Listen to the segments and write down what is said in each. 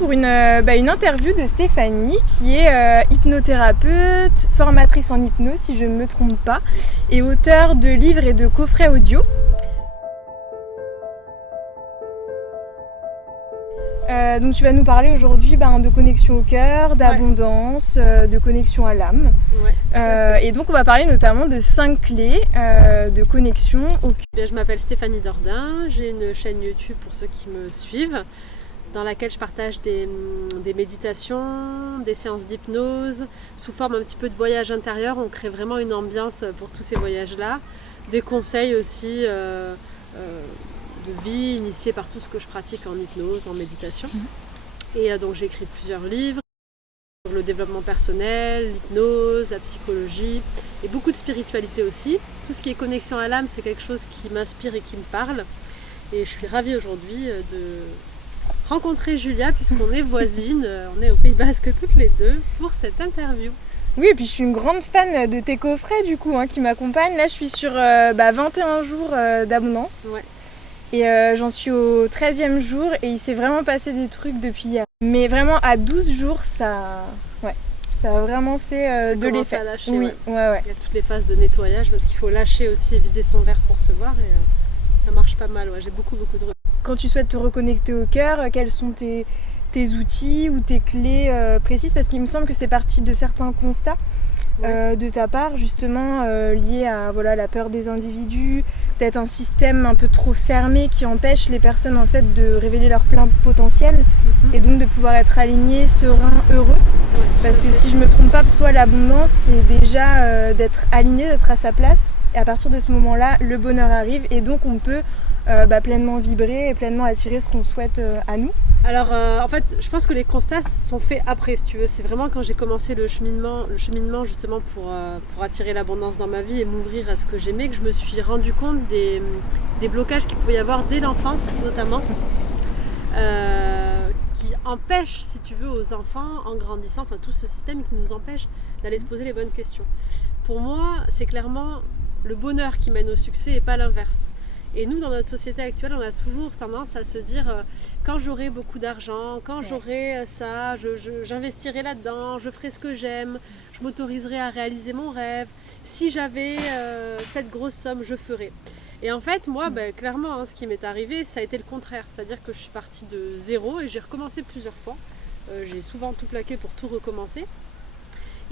Pour une interview de Stéphanie qui est hypnothérapeute, formatrice en hypnose si je ne me trompe pas, et auteure de livres et de coffrets audio. Donc tu vas nous parler aujourd'hui de connexion au cœur, d'abondance, de connexion à l'âme. Ouais, et donc on va parler notamment de 5 clés de connexion au cœur. Je m'appelle Stéphanie Dordain, j'ai une chaîne YouTube pour ceux qui me suivent, dans laquelle je partage des méditations, des séances d'hypnose, sous forme un petit peu de voyage intérieur. On crée vraiment une ambiance pour tous ces voyages-là. Des conseils aussi de vie initiés par tout ce que je pratique en hypnose, en méditation. Et donc j'ai écrit plusieurs livres sur le développement personnel, l'hypnose, la psychologie et beaucoup de spiritualité aussi. Tout ce qui est connexion à l'âme, c'est quelque chose qui m'inspire et qui me parle. Et je suis ravie aujourd'hui de rencontrer Julia puisqu'on est voisines, on est au Pays Basque toutes les deux pour cette interview. Oui, et puis je suis une grande fan de tes coffrets du coup qui m'accompagnent. Là je suis sur 21 jours d'abondance. Ouais. Et j'en suis au 13e jour et il s'est vraiment passé des trucs depuis hier. Mais vraiment à 12 jours ça a vraiment fait de l'effet. À lâcher, oui, ouais. Il y a toutes les phases de nettoyage parce qu'il faut lâcher aussi et vider son verre pour se voir et ça marche pas mal. Ouais. J'ai beaucoup de Quand tu souhaites te reconnecter au cœur, quels sont tes outils ou tes clés précises? Parce qu'il me semble que c'est parti de certains constats de ta part, justement liés à la peur des individus, peut-être un système un peu trop fermé qui empêche les personnes en fait de révéler leur plein potentiel et donc de pouvoir être alignées, sereins, heureux. Parce que si je me trompe pas, pour toi l'abondance c'est déjà d'être aligné, d'être à sa place, et à partir de ce moment-là le bonheur arrive et donc on peut pleinement vibrer et pleinement attirer ce qu'on souhaite à nous. Alors en fait je pense que les constats sont faits après, si tu veux. C'est vraiment quand j'ai commencé le cheminement justement pour attirer l'abondance dans ma vie et m'ouvrir à ce que j'aimais, que je me suis rendu compte des blocages qu'il pouvait y avoir dès l'enfance notamment, qui empêchent, si tu veux, aux enfants en grandissant, enfin tout ce système qui nous empêche d'aller se poser les bonnes questions. Pour moi c'est clairement le bonheur qui mène au succès et pas l'inverse. Et nous, dans notre société actuelle, on a toujours tendance à se dire quand j'aurai beaucoup d'argent, quand j'aurai ça, j'investirai là-dedans, je ferai ce que j'aime, je m'autoriserai à réaliser mon rêve. Si j'avais cette grosse somme, je ferais. Et en fait, moi, clairement, ce qui m'est arrivé, ça a été le contraire. C'est-à-dire que je suis partie de zéro et j'ai recommencé plusieurs fois. J'ai souvent tout plaqué pour tout recommencer.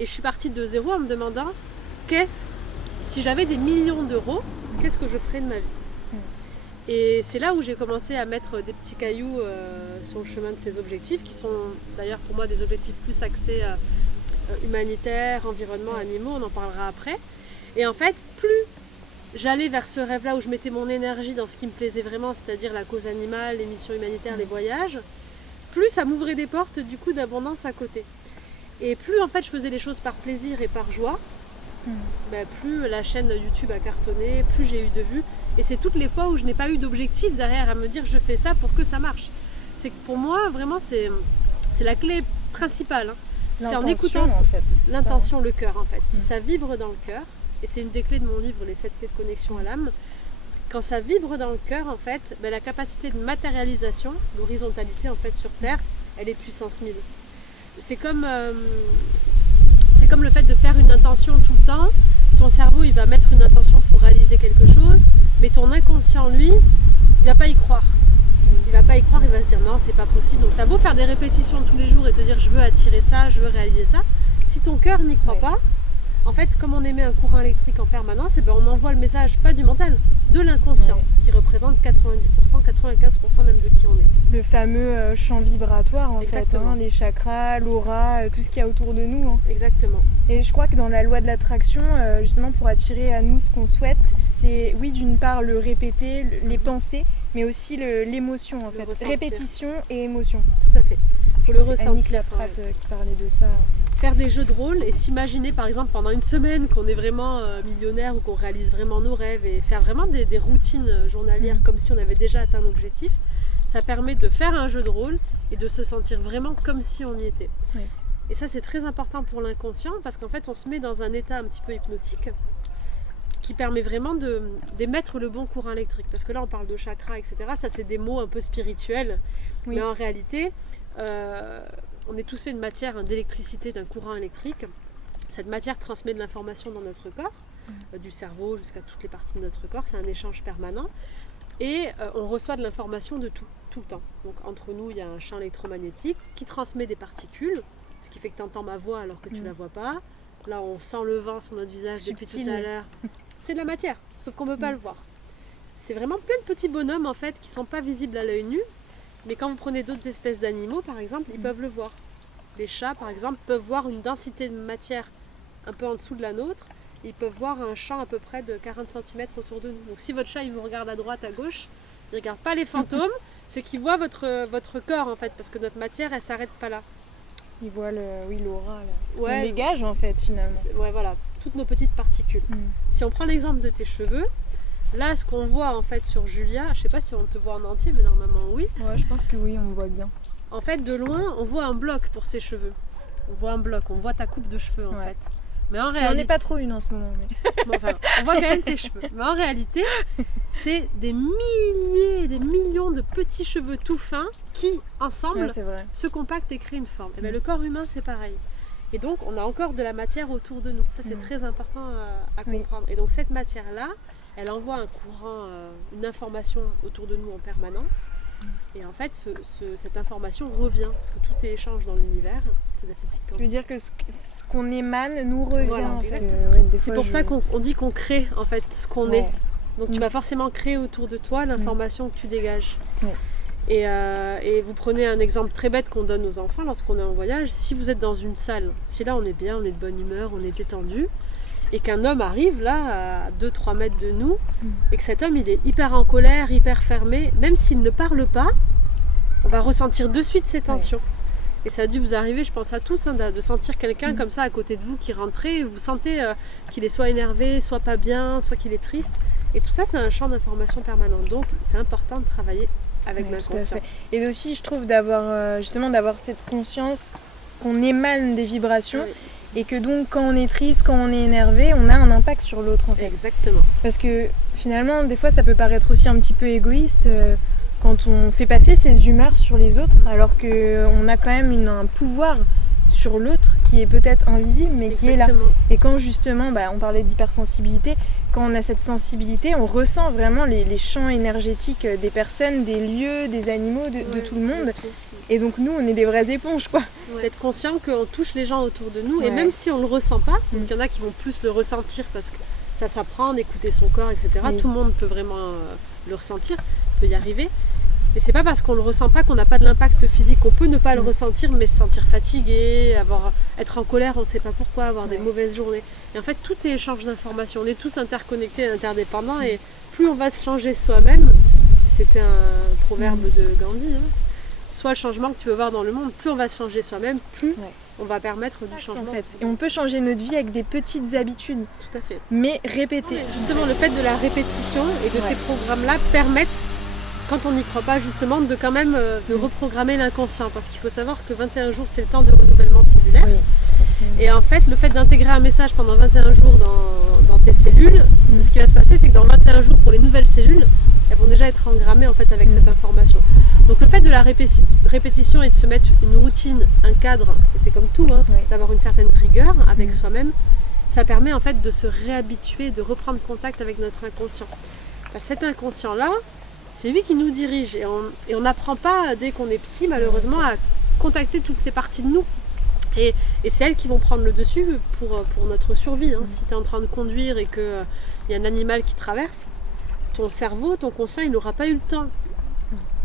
Et je suis partie de zéro en me demandant si j'avais des millions d'euros, qu'est-ce que je ferais de ma vie ? Et c'est là où j'ai commencé à mettre des petits cailloux sur le chemin de ces objectifs, qui sont d'ailleurs pour moi des objectifs plus axés humanitaires, environnement, animaux, on en parlera après. Et en fait, plus j'allais vers ce rêve-là où je mettais mon énergie dans ce qui me plaisait vraiment, c'est-à-dire la cause animale, les missions humanitaires, les voyages, plus ça m'ouvrait des portes du coup d'abondance à côté. Et plus en fait je faisais les choses par plaisir et par joie, plus la chaîne YouTube a cartonné, plus j'ai eu de vues. Et c'est toutes les fois où je n'ai pas eu d'objectif derrière à me dire je fais ça pour que ça marche. C'est que pour moi, vraiment, c'est la clé principale. C'est en écoutant en fait. l'intention, le cœur en fait. Si ça vibre dans le cœur, et c'est une des clés de mon livre, les 7 clés de connexion à l'âme, quand ça vibre dans le cœur, en fait, la capacité de matérialisation, l'horizontalité en fait sur Terre, elle est puissance 1000. C'est comme le fait de faire une intention tout le temps. Ton cerveau, il va mettre une intention pour réaliser quelque chose, mais ton inconscient, lui, il va pas y croire. Il va pas y croire, il va se dire non, c'est pas possible. Donc t'as beau faire des répétitions tous les jours et te dire je veux attirer ça, je veux réaliser ça. Si ton cœur n'y croit pas, en fait, comme on émet un courant électrique en permanence, on envoie le message, pas du mental, de l'inconscient, qui représente 90%, 95% même de qui on est. Le fameux champ vibratoire en fait, les chakras, l'aura, tout ce qu'il y a autour de nous. Exactement. Et je crois que dans la loi de l'attraction, justement pour attirer à nous ce qu'on souhaite, c'est d'une part le répéter, les pensées, mais aussi l'émotion en fait. Ressentir. Répétition et émotion. Tout à fait. Il faut le ressentir. Annick Laprate qui parlait de ça. Faire des jeux de rôle et s'imaginer par exemple pendant une semaine qu'on est vraiment millionnaire ou qu'on réalise vraiment nos rêves et faire vraiment des routines journalières comme si on avait déjà atteint l'objectif, ça permet de faire un jeu de rôle et de se sentir vraiment comme si on y était. Et ça c'est très important pour l'inconscient parce qu'en fait on se met dans un état un petit peu hypnotique qui permet vraiment d'émettre le bon courant électrique. Parce que là on parle de chakras, etc. Ça c'est des mots un peu spirituels, mais en réalité on est tous fait de matière, d'électricité, d'un courant électrique. Cette matière transmet de l'information dans notre corps, du cerveau jusqu'à toutes les parties de notre corps. C'est un échange permanent. Et on reçoit de l'information de tout le temps. Donc entre nous, il y a un champ électromagnétique qui transmet des particules, ce qui fait que tu entends ma voix alors que tu ne la vois pas. Là, on sent le vent sur notre visage depuis tout à l'heure. C'est de la matière, sauf qu'on ne peut pas le voir. C'est vraiment plein de petits bonhommes en fait qui ne sont pas visibles à l'œil nu. Mais quand vous prenez d'autres espèces d'animaux, par exemple, ils peuvent le voir. Les chats, par exemple, peuvent voir une densité de matière un peu en dessous de la nôtre. Ils peuvent voir un champ à peu près de 40 cm autour de nous. Donc si votre chat il vous regarde à droite, à gauche, il ne regarde pas les fantômes, c'est qu'il voit votre corps en fait, parce que notre matière elle ne s'arrête pas là. Il voit l'aura, ce qu'on dégage en fait finalement. Ouais, voilà, toutes nos petites particules. Si on prend l'exemple de tes cheveux, là ce qu'on voit en fait sur Julia, je ne sais pas si on te voit en entier, mais normalement oui. Ouais, je pense que oui, on me voit bien. En fait, de loin, on voit un bloc pour ses cheveux. On voit un bloc, on voit ta coupe de cheveux en fait. Mais en réalité, j'en ai pas trop une en ce moment. Mais... Bon, enfin, on voit quand même tes cheveux. Mais en réalité, c'est des milliers, des millions de petits cheveux tout fins qui, ensemble, se compactent et créent une forme. Et bien, le corps humain, c'est pareil. Et donc, on a encore de la matière autour de nous. Ça, c'est très important à comprendre. Et donc, cette matière-là, elle envoie un courant, une information autour de nous en permanence. Et en fait, cette information revient, parce que tout est échange dans l'univers, c'est la physique quantique. Tu veux dire que ce qu'on émane nous revient. Voilà, c'est pour ça qu'on dit qu'on crée en fait ce qu'on est. Donc tu vas forcément créer autour de toi l'information que tu dégages. Et vous prenez un exemple très bête qu'on donne aux enfants lorsqu'on est en voyage. Si vous êtes dans une salle, si là on est bien, on est de bonne humeur, on est détendu, et qu'un homme arrive là à 2-3 mètres de nous, et que cet homme il est hyper en colère, hyper fermé, même s'il ne parle pas, on va ressentir de suite ces tensions. Et ça a dû vous arriver, je pense à tous, de sentir quelqu'un comme ça à côté de vous qui rentrait, et vous sentez qu'il est soit énervé, soit pas bien, soit qu'il est triste. Et tout ça, c'est un champ d'information permanent. Donc, c'est important de travailler avec l'inconscient. Et aussi, je trouve, d'avoir cette conscience qu'on émane des vibrations. Et que donc quand on est triste, quand on est énervé, on a un impact sur l'autre en fait. Exactement. Parce que finalement, des fois ça peut paraître aussi un petit peu égoïste quand on fait passer ses humeurs sur les autres, alors qu'on a quand même un pouvoir sur l'autre qui est peut-être invisible mais qui est là. Et quand justement, on parlait d'hypersensibilité, quand on a cette sensibilité, on ressent vraiment les champs énergétiques des personnes, des lieux, des animaux, de tout le monde. Et donc nous, on est des vraies éponges, quoi. D'être conscient qu'on touche les gens autour de nous, et même si on ne le ressent pas, donc il y en a qui vont plus le ressentir parce que ça s'apprend, d'écouter son corps, etc. Tout le monde peut vraiment le ressentir, peut y arriver. Et c'est pas parce qu'on le ressent pas qu'on n'a pas de l'impact physique. On peut ne pas le ressentir, mais se sentir fatigué, être en colère, on ne sait pas pourquoi, avoir des mauvaises journées. Et en fait, tout est échange d'informations. On est tous interconnectés et interdépendants, et plus on va se changer soi-même, c'était un proverbe de Gandhi, soit le changement que tu veux voir dans le monde, plus on va se changer soi-même, plus on va permettre du changement. En fait. Et on peut changer notre vie avec des petites habitudes. Tout à fait. Mais répétées. Justement, le fait de la répétition et de ces programmes-là permettent, quand on n'y croit pas, justement, de quand même de reprogrammer l'inconscient. Parce qu'il faut savoir que 21 jours, c'est le temps de renouvellement cellulaire. Et en fait, le fait d'intégrer un message pendant 21 jours dans tes cellules, ce qui va se passer, c'est que dans 21 jours, pour les nouvelles cellules, elles vont déjà être engrammées en fait avec cette information. Donc le fait de la répétition et de se mettre une routine, un cadre, et c'est comme tout, d'avoir une certaine rigueur avec soi-même, ça permet en fait de se réhabituer, de reprendre contact avec notre inconscient. Cet inconscient-là, c'est lui qui nous dirige, et on n'apprend pas dès qu'on est petit, malheureusement, à contacter toutes ces parties de nous. Et c'est elles qui vont prendre le dessus pour notre survie. Si tu es en train de conduire et qu'il y a un animal qui traverse, ton cerveau, ton conscient, il n'aura pas eu le temps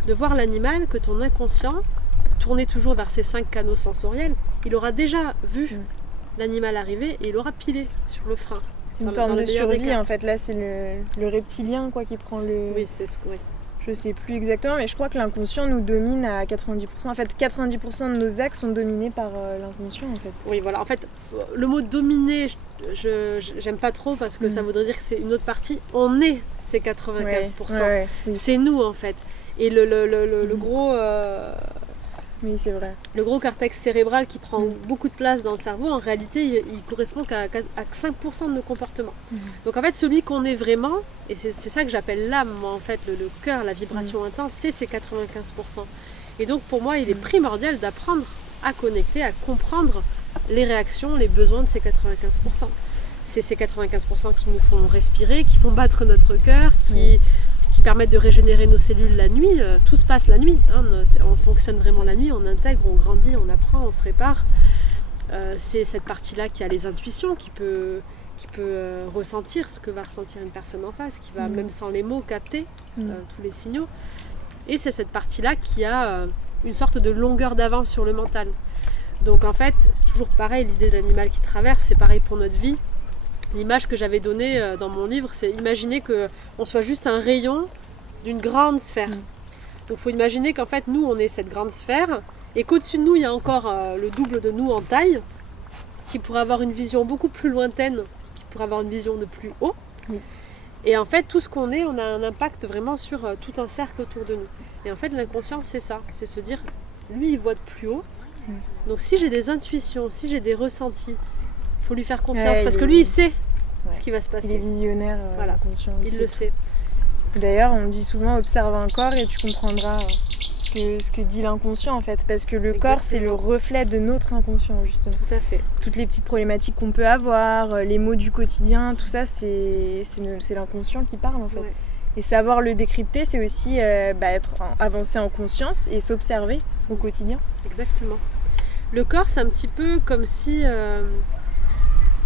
de voir l'animal que ton inconscient, tourné toujours vers ses 5 canaux sensoriels, il aura déjà vu l'animal arriver et il aura pilé sur le frein. C'est une forme de survie en fait. Là, c'est le reptilien qui prend le... Oui, c'est ce que... Je sais plus exactement, mais je crois que l'inconscient nous domine à 90%. En fait, 90% de nos actes sont dominés par l'inconscient, en fait. Oui, voilà. En fait, le mot dominer, j'aime pas trop parce que ça voudrait dire que c'est une autre partie. On est ces 95%. Oui. C'est nous, en fait. Et le gros... Oui, c'est vrai. Le gros cortex cérébral qui prend beaucoup de place dans le cerveau, en réalité, il correspond qu'à 5% de nos comportements. Donc en fait, celui qu'on est vraiment, et c'est ça que j'appelle l'âme, moi, en fait, le cœur, la vibration intense, c'est ces 95%. Et donc pour moi, il est primordial d'apprendre à connecter, à comprendre les réactions, les besoins de ces 95%. C'est ces 95% qui nous font respirer, qui font battre notre cœur, qui permettent de régénérer nos cellules la nuit. Tout se passe la nuit, hein. On fonctionne vraiment la nuit, on intègre, on grandit, on apprend, on se répare. C'est cette partie-là qui a les intuitions, qui peut ressentir ce que va ressentir une personne en face, qui va même sans les mots capter tous les signaux. Et c'est cette partie-là qui a une sorte de longueur d'avance sur le mental. Donc en fait, c'est toujours pareil, l'idée de l'animal qui traverse, c'est pareil pour notre vie. L'image que j'avais donnée dans mon livre, c'est imaginer qu'on soit juste un rayon d'une grande sphère. Donc il faut imaginer qu'en fait, nous, on est cette grande sphère, et qu'au-dessus de nous, il y a encore le double de nous en taille, qui pourrait avoir une vision beaucoup plus lointaine, qui pourrait avoir une vision de plus haut. Oui. Et en fait, tout ce qu'on est, on a un impact vraiment sur tout un cercle autour de nous. Et en fait, l'inconscient, c'est ça, c'est se dire, lui, il voit de plus haut. Donc si j'ai des intuitions, si j'ai des ressentis, il faut lui faire confiance, parce que lui, il sait ce qui va se passer. Il est visionnaire, voilà. Inconscient. Il le sait. D'ailleurs, on dit souvent, observe un corps et tu comprendras ce que dit l'inconscient, en fait. Parce que le corps, c'est le reflet de notre inconscient, justement. Tout à fait. Toutes les petites problématiques qu'on peut avoir, les mots du quotidien, tout ça, c'est l'inconscient qui parle, en fait. Ouais. Et savoir le décrypter, c'est aussi avancer en conscience et s'observer au quotidien. Exactement. Le corps, c'est un petit peu comme si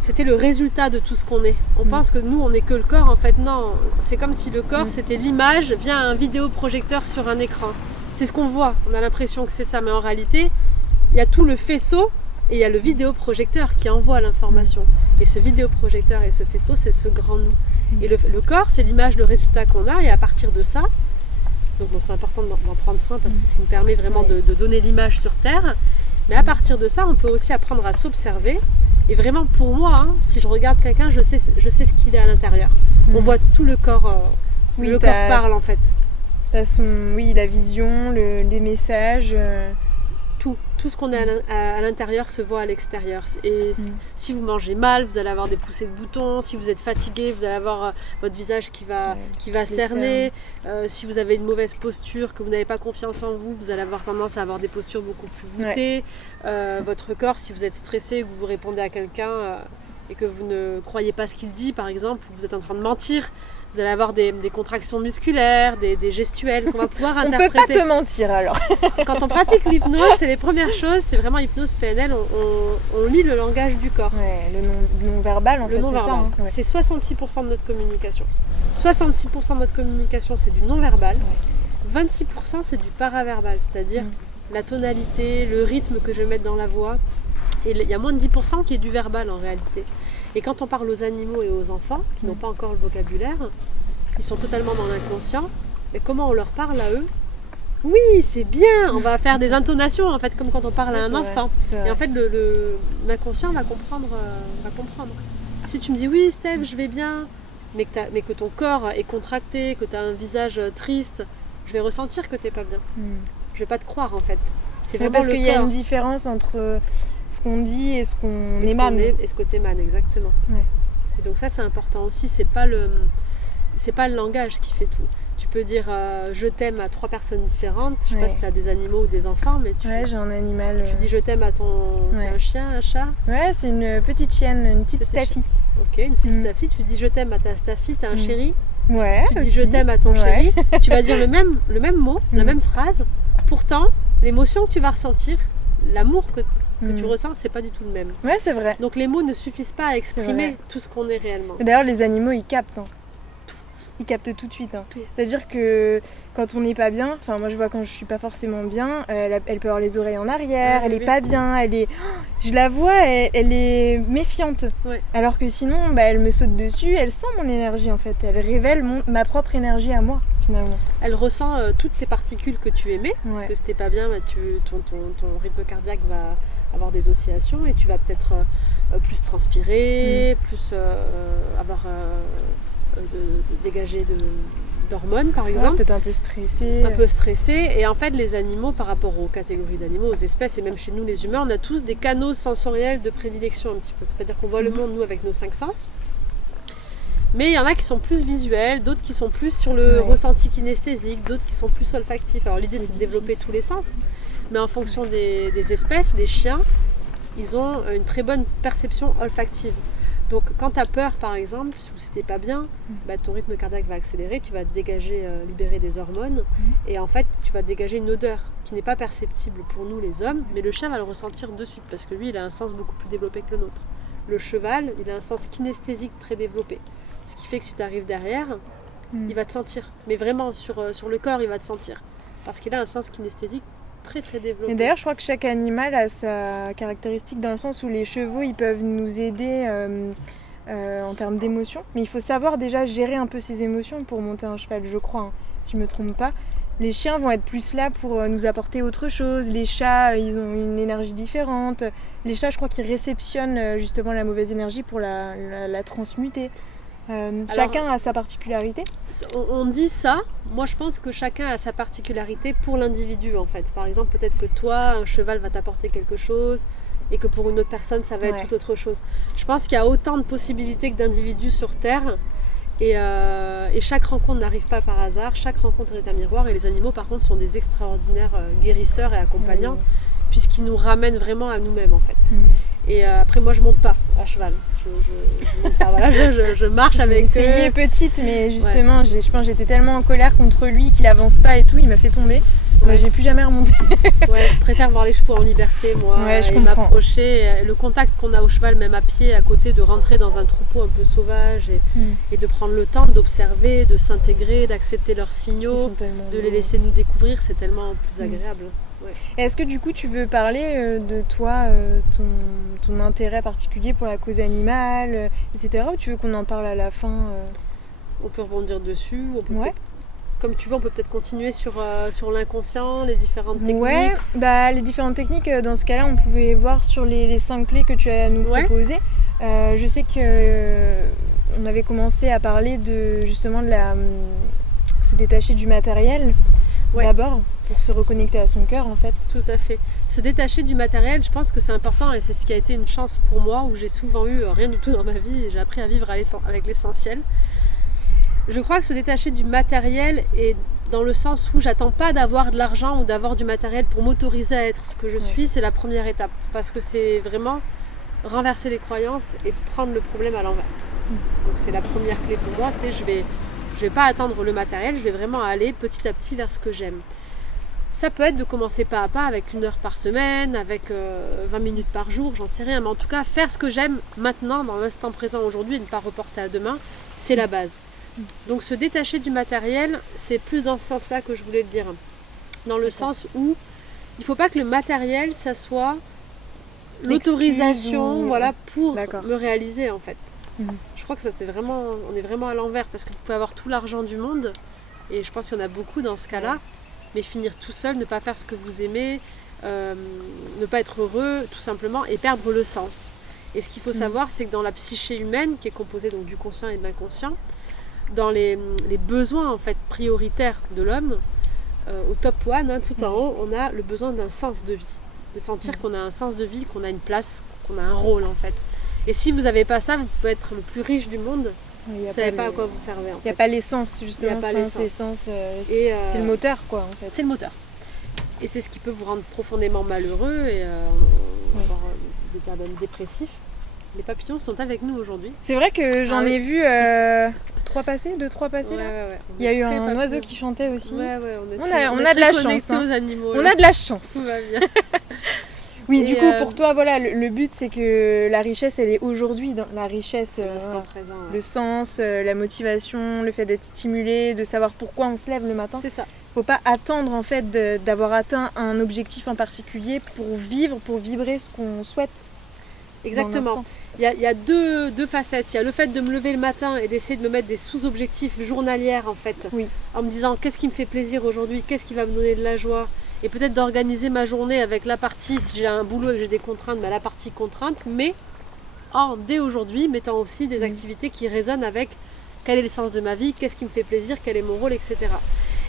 c'était le résultat de tout ce qu'on est. On pense que nous, on n'est que le corps. En fait, non. C'est comme si le corps, c'était l'image via un vidéoprojecteur sur un écran. C'est ce qu'on voit. On a l'impression que c'est ça. Mais en réalité, il y a tout le faisceau et il y a le vidéoprojecteur qui envoie l'information. Et ce vidéoprojecteur et ce faisceau, c'est ce grand nous. Et le corps, c'est l'image, le résultat qu'on a. Et à partir de ça, donc bon, c'est important d'en prendre soin parce que ça nous permet vraiment de donner l'image sur Terre. Mais à partir de ça, on peut aussi apprendre à s'observer. Et vraiment, pour moi, si je regarde quelqu'un, je sais ce qu'il est à l'intérieur. On voit tout le corps. Le corps parle, en fait. T'as la vision, les messages. Tout ce qu'on a à l'intérieur se voit à l'extérieur. Et si vous mangez mal, vous allez avoir des poussées de boutons. Si vous êtes fatigué, vous allez avoir votre visage qui va cerner. Si vous avez une mauvaise posture, que vous n'avez pas confiance en vous, vous allez avoir tendance à avoir des postures beaucoup plus voûtées. Votre corps, si vous êtes stressé, que vous répondez à quelqu'un et que vous ne croyez pas ce qu'il dit, par exemple, vous êtes en train de mentir, vous allez avoir des contractions musculaires, des gestuels qu'on va pouvoir interpréter. On peut pas te mentir alors. Quand on pratique l'hypnose, c'est les premières choses, c'est vraiment hypnose PNL, on lit le langage du corps. Ouais, le non-verbal en fait, non-verbal. C'est ça. C'est 66% de notre communication. 66% de notre communication, c'est du non-verbal. 26% c'est du paraverbal, c'est-à-dire la tonalité, le rythme que je vais mettre dans la voix. Et il y a moins de 10% qui est du verbal en réalité. Et quand on parle aux animaux et aux enfants, qui n'ont pas encore le vocabulaire, ils sont totalement dans l'inconscient. Et comment on leur parle à eux? Oui, c'est bien. On va faire des intonations, en fait, comme quand on parle à un enfant. Et en fait, l'inconscient va comprendre. Si tu me dis, oui, Steph, je vais bien, mais que ton corps est contracté, que tu as un visage triste, je vais ressentir que tu n'es pas bien. Je vais pas te croire, en fait. C'est vraiment parce qu'il y a une différence entre ce qu'on dit et ce qu'on émane. Et ce que t'émanes, exactement. Ouais. Et donc ça, c'est important aussi. C'est pas le langage qui fait tout. Tu peux dire je t'aime à 3 personnes différentes. Je sais pas si t'as des animaux ou des enfants, mais j'ai un animal. Tu dis je t'aime à ton... C'est un chien, un chat? Ouais, c'est une petite chienne, une petite Staffy. Ok, une petite Staffy. Tu dis je t'aime à ta Staffy, t'as un chéri? Ouais. Tu dis je t'aime à ton chéri. Tu vas dire le même mot, la même phrase. Pourtant, l'émotion que tu vas ressentir, l'amour que tu ressens, c'est pas du tout le même. Ouais, c'est vrai. Donc les mots ne suffisent pas à exprimer tout ce qu'on est réellement. D'ailleurs, les animaux, ils captent. Ils captent tout de suite. C'est-à-dire que quand on n'est pas bien, enfin moi je vois quand je suis pas forcément bien, elle peut avoir les oreilles en arrière, elle est pas bien, je la vois, elle est méfiante. Ouais. Alors que sinon, elle me saute dessus, elle sent mon énergie en fait, elle révèle ma propre énergie à moi finalement. Elle ressent toutes tes particules que tu émets, parce que si t'es pas bien, ton rythme cardiaque va avoir des oscillations et tu vas peut-être plus transpirer, plus avoir... dégager d'hormones par exemple, peut-être un peu stressé. Et en fait les animaux, par rapport aux catégories d'animaux, aux espèces, et même chez nous les humains, on a tous des canaux sensoriels de prédilection un petit peu, c'est à dire qu'on voit le monde nous avec nos 5 sens, Mais il y en a qui sont plus visuels, d'autres qui sont plus sur le ressenti kinesthésique, d'autres qui sont plus olfactifs. Alors l'idée c'est de développer tous les sens, mais en fonction des espèces, les chiens, ils ont une très bonne perception olfactive. Donc quand tu as peur par exemple, ou si t'es pas bien, ton rythme cardiaque va accélérer, tu vas dégager, libérer des hormones, et en fait tu vas dégager une odeur qui n'est pas perceptible pour nous les hommes, mais le chien va le ressentir de suite, parce que lui il a un sens beaucoup plus développé que le nôtre. Le cheval, il a un sens kinesthésique très développé. Ce qui fait que si tu arrives derrière, il va te sentir. Mais vraiment, sur le corps, il va te sentir. Parce qu'il a un sens kinesthésique très très développé. Et d'ailleurs, je crois que chaque animal a sa caractéristique dans le sens où les chevaux, ils peuvent nous aider en termes d'émotions. Mais il faut savoir déjà gérer un peu ses émotions pour monter un cheval, je crois, hein, si je ne me trompe pas. Les chiens vont être plus là pour nous apporter autre chose. Les chats, ils ont une énergie différente. Les chats, je crois qu'ils réceptionnent justement la mauvaise énergie pour la transmuter. Chacun a sa particularité. On dit ça. Moi, je pense que chacun a sa particularité pour l'individu, en fait. Par exemple, peut-être que toi, un cheval va t'apporter quelque chose et que pour une autre personne, ça va être tout autre chose. Je pense qu'il y a autant de possibilités que d'individus sur Terre. Et chaque rencontre n'arrive pas par hasard. Chaque rencontre est un miroir. Et les animaux, par contre, sont des extraordinaires guérisseurs et accompagnants, puisqu'ils nous ramènent vraiment à nous-mêmes, en fait. Et après, moi, je monte pas à cheval. Je monte pas. Voilà, je marche avec eux. J'ai essayé petite, mais justement, je pense que j'étais tellement en colère contre lui qu'il avance pas et tout. Il m'a fait tomber. J'ai plus jamais remonté. Je préfère voir les chevaux en liberté, moi, et m'approcher. Le contact qu'on a au cheval, même à pied, à côté, de rentrer dans un troupeau un peu sauvage et de prendre le temps d'observer, de s'intégrer, d'accepter leurs signaux, de les laisser nous découvrir, c'est tellement plus agréable. Est-ce que du coup tu veux parler de toi, ton intérêt particulier pour la cause animale, etc. ou tu veux qu'on en parle à la fin On peut rebondir dessus, on peut peut-être, comme tu veux, on peut peut-être continuer sur l'inconscient, les différentes techniques. Les différentes techniques, dans ce cas-là, on pouvait voir sur les 5 clés que tu as à nous proposer. Je sais qu'on avait commencé à parler de justement se détacher du matériel d'abord, pour se reconnecter à son cœur en fait. Tout à fait. Se détacher du matériel, je pense que c'est important et c'est ce qui a été une chance pour moi, où j'ai souvent eu rien du tout dans ma vie et j'ai appris à vivre avec l'essentiel. Je crois que se détacher du matériel est dans le sens où j'attends pas d'avoir de l'argent ou d'avoir du matériel pour m'autoriser à être ce que je suis, c'est la première étape. Parce que c'est vraiment renverser les croyances et prendre le problème à l'envers. Donc c'est la première clé pour moi, c'est je vais pas attendre le matériel, je vais vraiment aller petit à petit vers ce que j'aime. Ça peut être de commencer pas à pas avec 1 heure par semaine, avec 20 minutes par jour, j'en sais rien. Mais en tout cas, faire ce que j'aime maintenant, dans l'instant présent aujourd'hui, et ne pas reporter à demain, c'est la base. Donc se détacher du matériel, c'est plus dans ce sens-là que je voulais le dire. Dans le sens où il ne faut pas que le matériel, ça soit l'autorisation pour me réaliser en fait. Je crois que ça on est vraiment à l'envers, parce que vous pouvez avoir tout l'argent du monde, et je pense qu'il y en a beaucoup dans ce cas-là, mais finir tout seul, ne pas faire ce que vous aimez, ne pas être heureux tout simplement, et perdre le sens. Et ce qu'il faut savoir, c'est que dans la psyché humaine, qui est composée donc du conscient et de l'inconscient, dans les besoins en fait prioritaires de l'homme, au top 1, tout en haut, on a le besoin d'un sens de vie, de sentir qu'on a un sens de vie, qu'on a une place, qu'on a un rôle en fait. Et si vous n'avez pas ça, vous pouvez être le plus riche du monde, vous ne savez pas à quoi vous servez. Il n'y a pas l'essence, justement, essence, c'est le moteur quoi en fait. C'est le moteur. Et c'est ce qui peut vous rendre profondément malheureux et avoir des états même dépressifs. Les papillons sont avec nous aujourd'hui. C'est vrai que j'en ai vu 3 passer là. Il y a eu un oiseau qui chantait aussi. On a de la chance. Aux animaux, on a de la chance. Tout va bien. Oui, du coup, pour toi, voilà, le but, c'est que la richesse, elle est aujourd'hui. Dans la richesse, présent, le sens, la motivation, le fait d'être stimulé, de savoir pourquoi on se lève le matin. C'est ça. Faut pas attendre, en fait, d'avoir atteint un objectif en particulier pour vibrer ce qu'on souhaite. Exactement. Il y a deux facettes. Il y a le fait de me lever le matin et d'essayer de me mettre des sous-objectifs journalières, en fait. Oui. En me disant, qu'est-ce qui me fait plaisir aujourd'hui, qu'est-ce qui va me donner de la joie. Et peut-être d'organiser ma journée avec la partie, si j'ai un boulot et que j'ai des contraintes, la partie contrainte, mais dès aujourd'hui, mettant aussi des activités qui résonnent avec quel est le sens de ma vie, qu'est-ce qui me fait plaisir, quel est mon rôle, etc.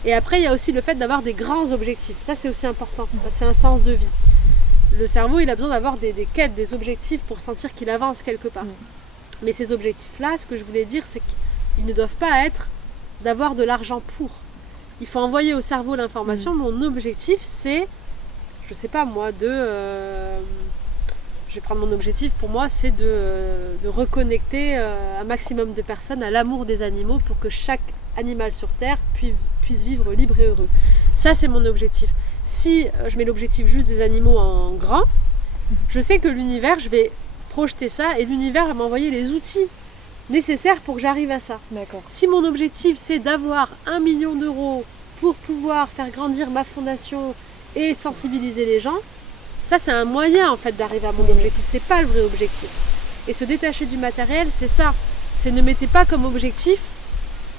Et après, il y a aussi le fait d'avoir des grands objectifs. Ça, c'est aussi important. C'est un sens de vie. Le cerveau, il a besoin d'avoir des quêtes, des objectifs pour sentir qu'il avance quelque part. Mais ces objectifs-là, ce que je voulais dire, c'est ils ne doivent pas être d'avoir de l'argent pour. Il faut envoyer au cerveau l'information. Mon objectif, c'est, je sais pas moi, je vais prendre mon objectif, pour moi, c'est de reconnecter un maximum de personnes à l'amour des animaux pour que chaque animal sur Terre puisse vivre libre et heureux. Ça, c'est mon objectif. Si je mets l'objectif juste des animaux en grand, je sais que l'univers, je vais projeter ça et l'univers va m'envoyer les outils nécessaires pour que j'arrive à ça. D'accord. Si mon objectif, c'est d'avoir 1 million d'euros pour pouvoir faire grandir ma fondation et sensibiliser les gens, ça, c'est un moyen en fait d'arriver à mon objectif. C'est pas le vrai objectif. Et se détacher du matériel, c'est ça. C'est ne mettez pas comme objectif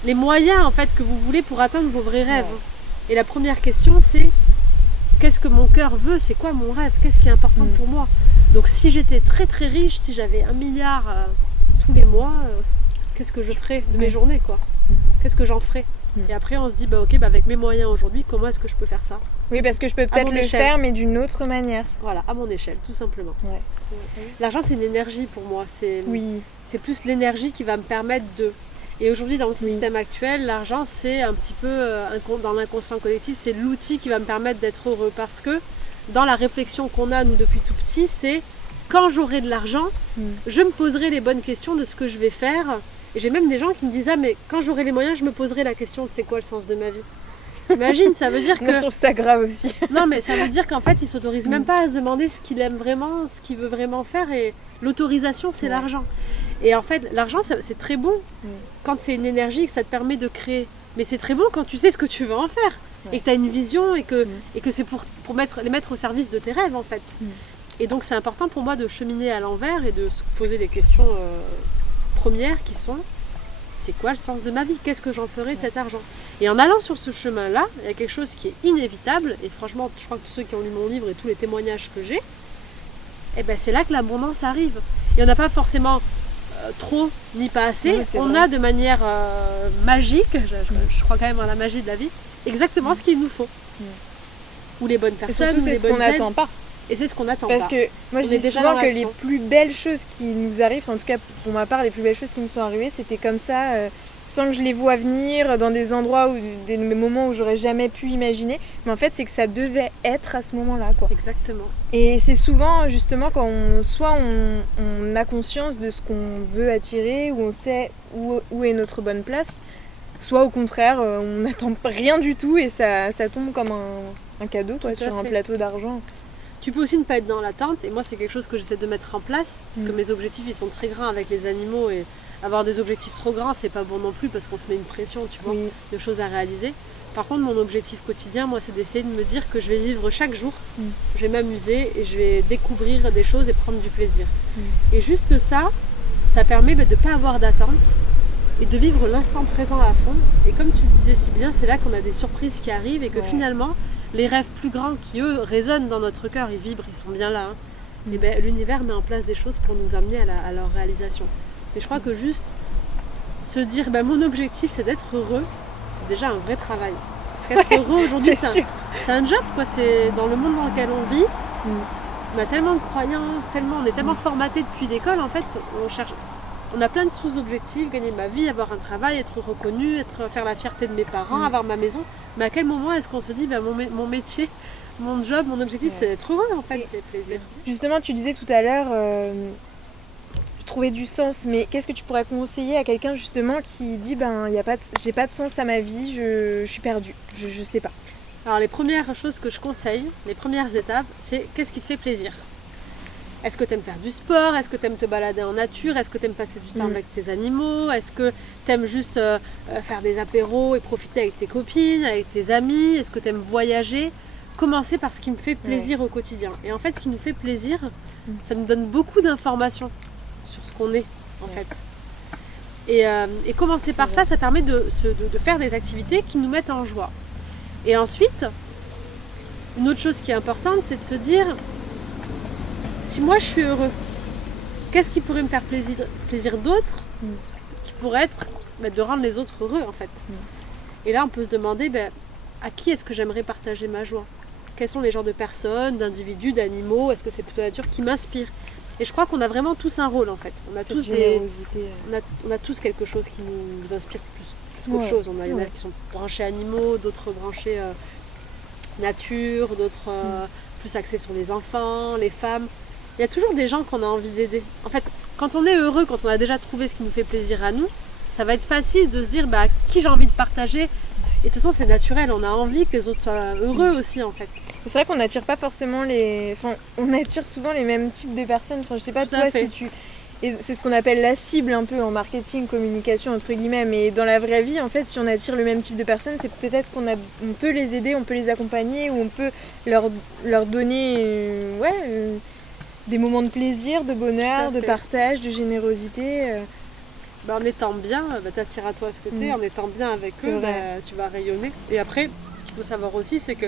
les moyens en fait que vous voulez pour atteindre vos vrais rêves. Et la première question, c'est qu'est-ce que mon cœur veut? C'est quoi mon rêve? Qu'est-ce qui est important pour moi? Donc si j'étais très très riche, si j'avais 1 milliard tous les mois, qu'est-ce que je ferais de mes journées, quoi? Qu'est-ce que j'en ferais? Et après on se dit avec mes moyens aujourd'hui, comment est-ce que je peux faire ça? Oui, parce que je peux peut-être le faire, mais d'une autre manière. Voilà, à mon échelle, tout simplement. Ouais. L'argent, c'est une énergie pour moi. C'est plus l'énergie qui va me permettre de... Et aujourd'hui, dans le système actuel, l'argent, c'est un petit peu, dans l'inconscient collectif, c'est l'outil qui va me permettre d'être heureux. Parce que dans la réflexion qu'on a, nous, depuis tout petit, c'est quand j'aurai de l'argent, je me poserai les bonnes questions de ce que je vais faire. Et j'ai même des gens qui me disent « Ah, mais quand j'aurai les moyens, je me poserai la question de c'est quoi le sens de ma vie ?» T'imagines, ça veut dire que... Moi, je trouve ça grave aussi. Non, mais ça veut dire qu'en fait, ils s'autorisent même pas à se demander ce qu'il aime vraiment, ce qu'il veut vraiment faire. Et l'autorisation, c'est l'argent. Et en fait, l'argent, c'est très bon quand c'est une énergie et que ça te permet de créer. Mais c'est très bon quand tu sais ce que tu veux en faire. Et que tu as une vision et que c'est pour les mettre au service de tes rêves, en fait. Et donc, c'est important pour moi de cheminer à l'envers et de se poser des questions premières qui sont... C'est quoi le sens de ma vie? Qu'est-ce que j'en ferai de cet argent? Et en allant sur ce chemin-là, il y a quelque chose qui est inévitable. Et franchement, je crois que tous ceux qui ont lu mon livre et tous les témoignages que j'ai, c'est là que l'abondance arrive. Il n'y en a pas forcément trop ni pas assez. Oui, on a de manière magique, je crois quand même à la magie de la vie, exactement ce qu'il nous faut. Ou les bonnes personnes, et surtout, ou les c'est ce qu'on bonnes aides. n'attend pas. Et c'est ce qu'on attend Parce pas. que moi, je dis souvent que les plus belles choses qui nous arrivent, en tout cas pour ma part, les plus belles choses qui me sont arrivées, c'était comme ça, sans que je les vois venir, dans des endroits, des moments où j'aurais jamais pu imaginer. Mais en fait, c'est que ça devait être à ce moment-là, quoi. Exactement. Et c'est souvent, justement, quand on a conscience de ce qu'on veut attirer, où on sait où est notre bonne place, soit au contraire, on n'attend rien du tout et ça tombe comme un cadeau, quoi, sur un plateau d'argent. Tu peux aussi ne pas être dans l'attente, et moi c'est quelque chose que j'essaie de mettre en place, parce que mes objectifs ils sont très grands avec les animaux, et avoir des objectifs trop grands c'est pas bon non plus, parce qu'on se met une pression, tu vois, de choses à réaliser. Par contre, mon objectif quotidien, moi, c'est d'essayer de me dire que je vais vivre chaque jour, je vais m'amuser, et je vais découvrir des choses et prendre du plaisir. Et juste ça permet de ne pas avoir d'attente, et de vivre l'instant présent à fond. Et comme tu le disais si bien, c'est là qu'on a des surprises qui arrivent, et que finalement... les rêves plus grands qui, eux, résonnent dans notre cœur, ils vibrent, ils sont bien là. Et l'univers met en place des choses pour nous amener à leur réalisation. Et je crois que juste se dire, mon objectif, c'est d'être heureux, c'est déjà un vrai travail. Parce qu'être heureux aujourd'hui, c'est un job, quoi. C'est dans le monde dans lequel on vit. On a tellement de croyances, on est tellement formaté depuis l'école, en fait, on a plein de sous-objectifs, gagner ma vie, avoir un travail, être reconnu, faire la fierté de mes parents, avoir ma maison. Mais à quel moment est-ce qu'on se dit mon métier, mon job, mon objectif, c'est d'être heureux, en fait, qui fait plaisir. Justement, tu disais tout à l'heure, trouver du sens, mais qu'est-ce que tu pourrais conseiller à quelqu'un justement qui dit j'ai pas de sens à ma vie, je suis perdue, je sais pas. Alors les premières choses que je conseille, les premières étapes, c'est qu'est-ce qui te fait plaisir? Est-ce que tu aimes faire du sport? Est-ce que tu aimes te balader en nature? Est-ce que tu aimes passer du temps avec tes animaux? Est-ce que tu aimes juste faire des apéros et profiter avec tes copines, avec tes amis? Est-ce que tu aimes voyager? Commencer par ce qui me fait plaisir au quotidien. Et en fait, ce qui nous fait plaisir, ça nous donne beaucoup d'informations sur ce qu'on est, en fait. Et commencer par ça permet de faire des activités qui nous mettent en joie. Et ensuite, une autre chose qui est importante, c'est de se dire... Si moi je suis heureux, qu'est-ce qui pourrait me faire plaisir d'autre qui pourrait être de rendre les autres heureux en fait. Et là on peut se demander à qui est-ce que j'aimerais partager ma joie? Quels sont les genres de personnes, d'individus, d'animaux? Est-ce que c'est plutôt la nature qui m'inspire? Et je crois qu'on a vraiment tous un rôle en fait. On a Cette tous générosité. on a tous quelque chose qui nous inspire plus qu'autre chose. Il y en a qui sont branchés animaux, d'autres branchés nature, d'autres plus axés sur les enfants, les femmes. Il y a toujours des gens qu'on a envie d'aider. En fait, quand on est heureux, quand on a déjà trouvé ce qui nous fait plaisir à nous, ça va être facile de se dire à qui j'ai envie de partager. Et de toute façon, c'est naturel, on a envie que les autres soient heureux aussi en fait. C'est vrai qu'on n'attire pas forcément on attire souvent les mêmes types de personnes. Enfin, je sais pas, Tout à toi, si tu... Et c'est ce qu'on appelle la cible un peu en marketing, communication, entre guillemets. Mais dans la vraie vie, en fait, si on attire le même type de personnes, c'est peut-être on peut les aider, on peut les accompagner, ou on peut leur donner des moments de plaisir, de bonheur, de partage, de générosité. En étant bien, t'attires à toi ce que t'es, en étant bien avec eux, tu vas rayonner. Et après, ce qu'il faut savoir aussi, c'est que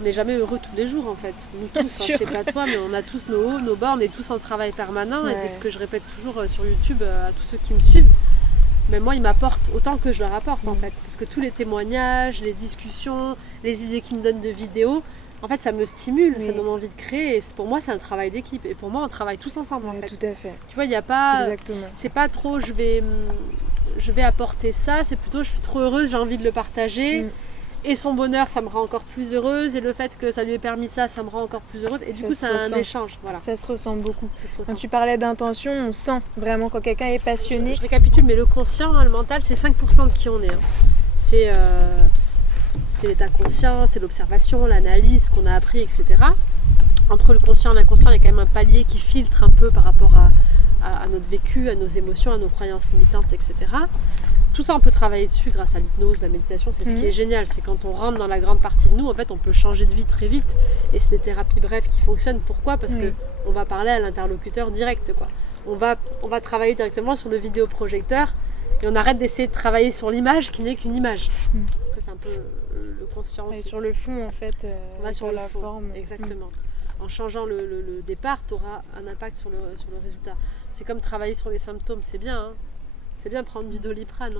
on n'est jamais heureux tous les jours en fait. Nous tous, je sais pas toi, mais on a tous nos hauts, nos bas, on est tous en travail permanent et c'est ce que je répète toujours sur YouTube à tous ceux qui me suivent. Mais moi, ils m'apportent autant que je leur apporte en fait. Parce que tous les témoignages, les discussions, les idées qu'ils me donnent de vidéos, en fait, ça me stimule, ça donne envie de créer. Et pour moi, c'est un travail d'équipe. Et pour moi, on travaille tous ensemble en fait. Tout à fait. Tu vois, il n'y a pas... Exactement. C'est pas trop, je vais apporter ça, c'est plutôt, je suis trop heureuse, j'ai envie de le partager. Et son bonheur, ça me rend encore plus heureuse. Et le fait que ça lui ait permis ça me rend encore plus heureuse. Et du coup, c'est un échange. Voilà. Ça se ressent beaucoup. Quand tu parlais d'intention, on sent vraiment quand quelqu'un est passionné. Je récapitule, mais le conscient, le mental, c'est 5% de qui on est. C'est l'état conscient, c'est l'observation, l'analyse qu'on a appris, etc. Entre le conscient et l'inconscient, il y a quand même un palier qui filtre un peu par rapport à notre vécu, à nos émotions, à nos croyances limitantes, etc. Tout ça, on peut travailler dessus grâce à l'hypnose, la méditation. C'est ce qui est génial. C'est quand on rentre dans la grande partie de nous, en fait, on peut changer de vie très vite. Et c'est des thérapies brèves qui fonctionnent. Pourquoi ? Parce qu'on va parler à l'interlocuteur direct, quoi. On va travailler directement sur le vidéoprojecteur et on arrête d'essayer de travailler sur l'image qui n'est qu'une image. Ça, c'est un peu le conscient aussi. Et sur le fond, en fait, on va sur la forme. Exactement. En changeant le départ, tu auras un impact sur le résultat. C'est comme travailler sur les symptômes, c'est bien, hein. C'est bien prendre du Doliprane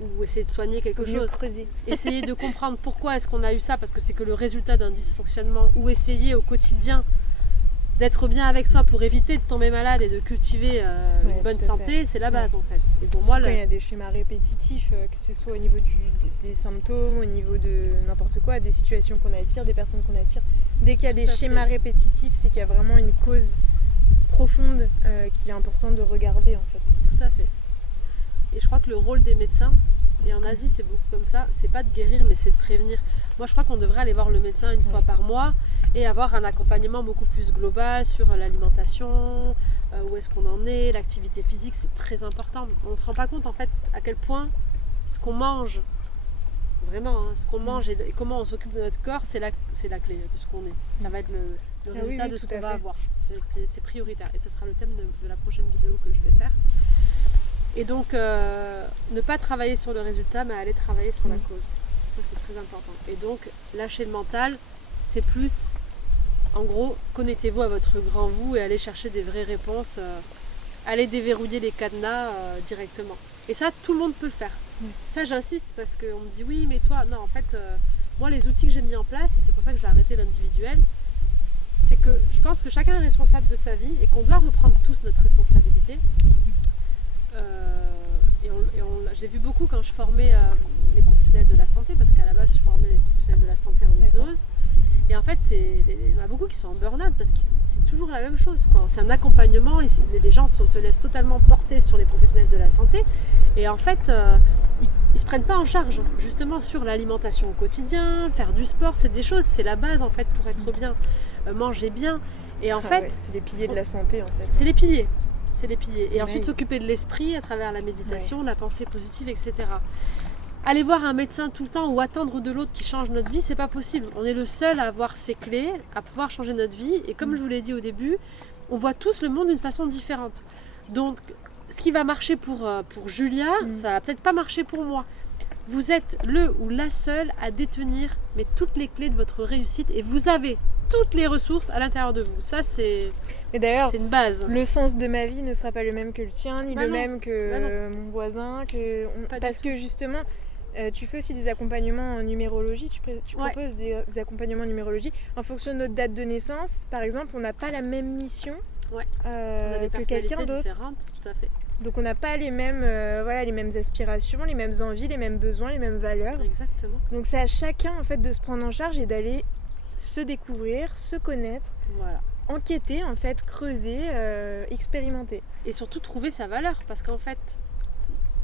ou essayer de soigner quelque chose. Essayer de comprendre pourquoi est-ce qu'on a eu ça, parce que c'est que le résultat d'un dysfonctionnement, ou essayer au quotidien d'être bien avec soi pour éviter de tomber malade et de cultiver une bonne santé, c'est la base en fait. Et pour moi, quand il y a des schémas répétitifs, que ce soit au niveau des symptômes, au niveau de n'importe quoi, des situations qu'on attire, des personnes qu'on attire, dès qu'il y a des schémas répétitifs, c'est qu'il y a vraiment une cause profonde qu'il est important de regarder en fait. Tout à fait. Et je crois que le rôle des médecins, et en Asie c'est beaucoup comme ça, c'est pas de guérir mais c'est de prévenir. Moi je crois qu'on devrait aller voir le médecin une fois par mois et avoir un accompagnement beaucoup plus global sur l'alimentation, où est-ce qu'on en est, l'activité physique, c'est très important. On se rend pas compte en fait à quel point ce qu'on mange, vraiment, hein, ce qu'on mange et comment on s'occupe de notre corps, c'est la clé de ce qu'on est. Ça va être le résultat de ce qu'on va avoir. C'est prioritaire et ce sera le thème de la prochaine vidéo que je vais faire. Et donc, ne pas travailler sur le résultat, mais aller travailler sur la cause. Ça, c'est très important. Et donc, lâcher le mental, c'est plus, en gros, connectez-vous à votre grand vous et allez chercher des vraies réponses. Allez déverrouiller les cadenas directement. Et ça, tout le monde peut le faire. Ça, j'insiste parce qu'on me dit, oui, mais toi, non, en fait, moi, les outils que j'ai mis en place, et c'est pour ça que j'ai arrêté l'individuel, c'est que je pense que chacun est responsable de sa vie et qu'on doit reprendre tous notre responsabilité. Je l'ai vu beaucoup quand je formais les professionnels de la santé, parce qu'à la base je formais les professionnels de la santé en hypnose. Et en fait, il y en a beaucoup qui sont en burn-out parce que c'est toujours la même chose, quoi. C'est un accompagnement et les gens se laissent totalement porter sur les professionnels de la santé. Et en fait, ils ne se prennent pas en charge justement sur l'alimentation au quotidien, faire du sport, c'est des choses, c'est la base en fait pour être bien, manger bien. Et en fait, c'est les piliers de la santé en fait. C'est les piliers. C'est les piliers. Et ensuite s'occuper de l'esprit à travers la méditation, la pensée positive, etc. Aller voir un médecin tout le temps ou attendre de l'autre qui change notre vie, c'est pas possible. On est le seul à avoir ces clés, à pouvoir changer notre vie. Et comme je vous l'ai dit au début, on voit tous le monde d'une façon différente. Donc, ce qui va marcher pour Julia, ça va peut-être pas marcher pour moi. Vous êtes le ou la seule à détenir toutes les clés de votre réussite et vous avez toutes les ressources à l'intérieur de vous. Ça, c'est une base. Le sens de ma vie ne sera pas le même que le tien, ni même que mon voisin. Parce que justement, tu fais aussi des accompagnements en numérologie. Tu proposes des accompagnements en numérologie. En fonction de notre date de naissance, par exemple, on n'a pas la même mission Ouais. On a des que personnalités quelqu'un d'autre. différentes, tout à fait. Donc on n'a pas les mêmes, les mêmes aspirations, les mêmes envies, les mêmes besoins, les mêmes valeurs. Exactement. Donc c'est à chacun en fait de se prendre en charge et d'aller se découvrir, se connaître, Voilà. enquêter en fait, creuser, expérimenter. Et surtout trouver sa valeur, parce qu'en fait,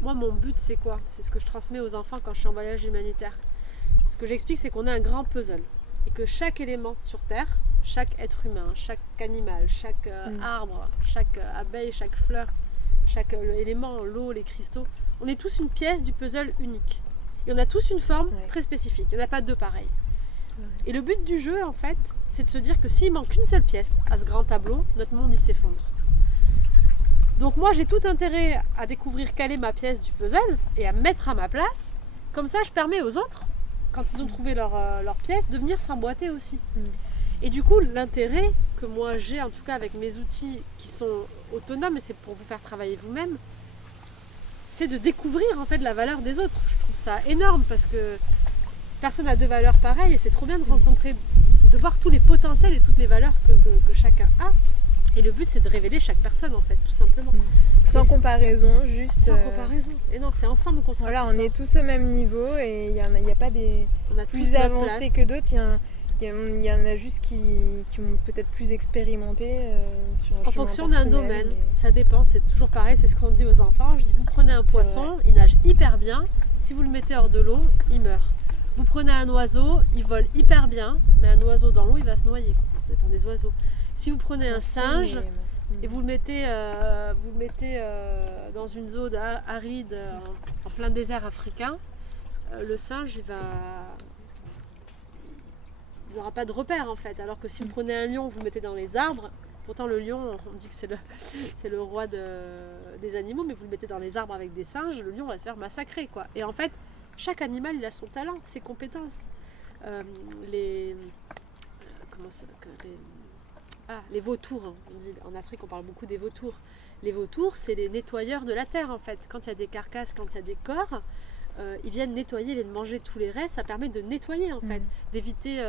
moi mon but c'est quoi? C'est ce que je transmets aux enfants quand je suis en voyage humanitaire. Ce que j'explique, c'est qu'on a un grand puzzle et que chaque élément sur Terre, chaque être humain, chaque animal, chaque arbre, chaque abeille, chaque fleur, chaque élément, l'eau, les cristaux, on est tous une pièce du puzzle unique. Et on a tous une forme très spécifique, il n'y en a pas deux pareils. Et le but du jeu, en fait, c'est de se dire que s'il manque une seule pièce à ce grand tableau, notre monde il s'effondre. Donc moi j'ai tout intérêt à découvrir quelle est ma pièce du puzzle et à me mettre à ma place. Comme ça je permets aux autres, quand ils ont trouvé leur pièce, de venir s'emboîter aussi. Et du coup l'intérêt que moi j'ai, en tout cas avec mes outils qui sont autonomes, et c'est pour vous faire travailler vous-même, c'est de découvrir en fait la valeur des autres. Je trouve ça énorme parce que personne n'a deux valeurs pareilles et c'est trop bien de rencontrer, de voir tous les potentiels et toutes les valeurs que chacun a. Et le but c'est de révéler chaque personne en fait, tout simplement. Sans comparaison, juste... Sans comparaison. Et non, c'est ensemble qu'on sera. Voilà, plus on est fort. tous au même niveau et il n'y a pas des On a plus tous notre avancés place. que d'autres. Il y en a juste qui ont peut-être plus expérimenté sur un En chemin fonction d'un personnel, domaine, mais- ça dépend, c'est toujours pareil, c'est ce qu'on dit aux enfants. Je dis, vous prenez un poisson, il nage hyper bien, si vous le mettez hors de l'eau, il meurt. Vous prenez un oiseau, il vole hyper bien, mais un oiseau dans l'eau, il va se noyer. Ça dépend des oiseaux. Si vous prenez un singe et vous le mettez, dans une zone aride, en plein désert africain, le singe, il n'aura pas de repère en fait. Alors que si vous prenez un lion, vous le mettez dans les arbres, pourtant le lion, on dit que c'est le roi des animaux, mais vous le mettez dans les arbres avec des singes, le lion va se faire massacrer, quoi. Et en fait, chaque animal, il a son talent, ses compétences. Les vautours, hein. On dit, en Afrique, on parle beaucoup des vautours. Les vautours, c'est les nettoyeurs de la terre, en fait. Quand il y a des carcasses, quand il y a des corps, ils viennent nettoyer, ils viennent manger tous les restes. Ça permet de nettoyer, en fait, d'éviter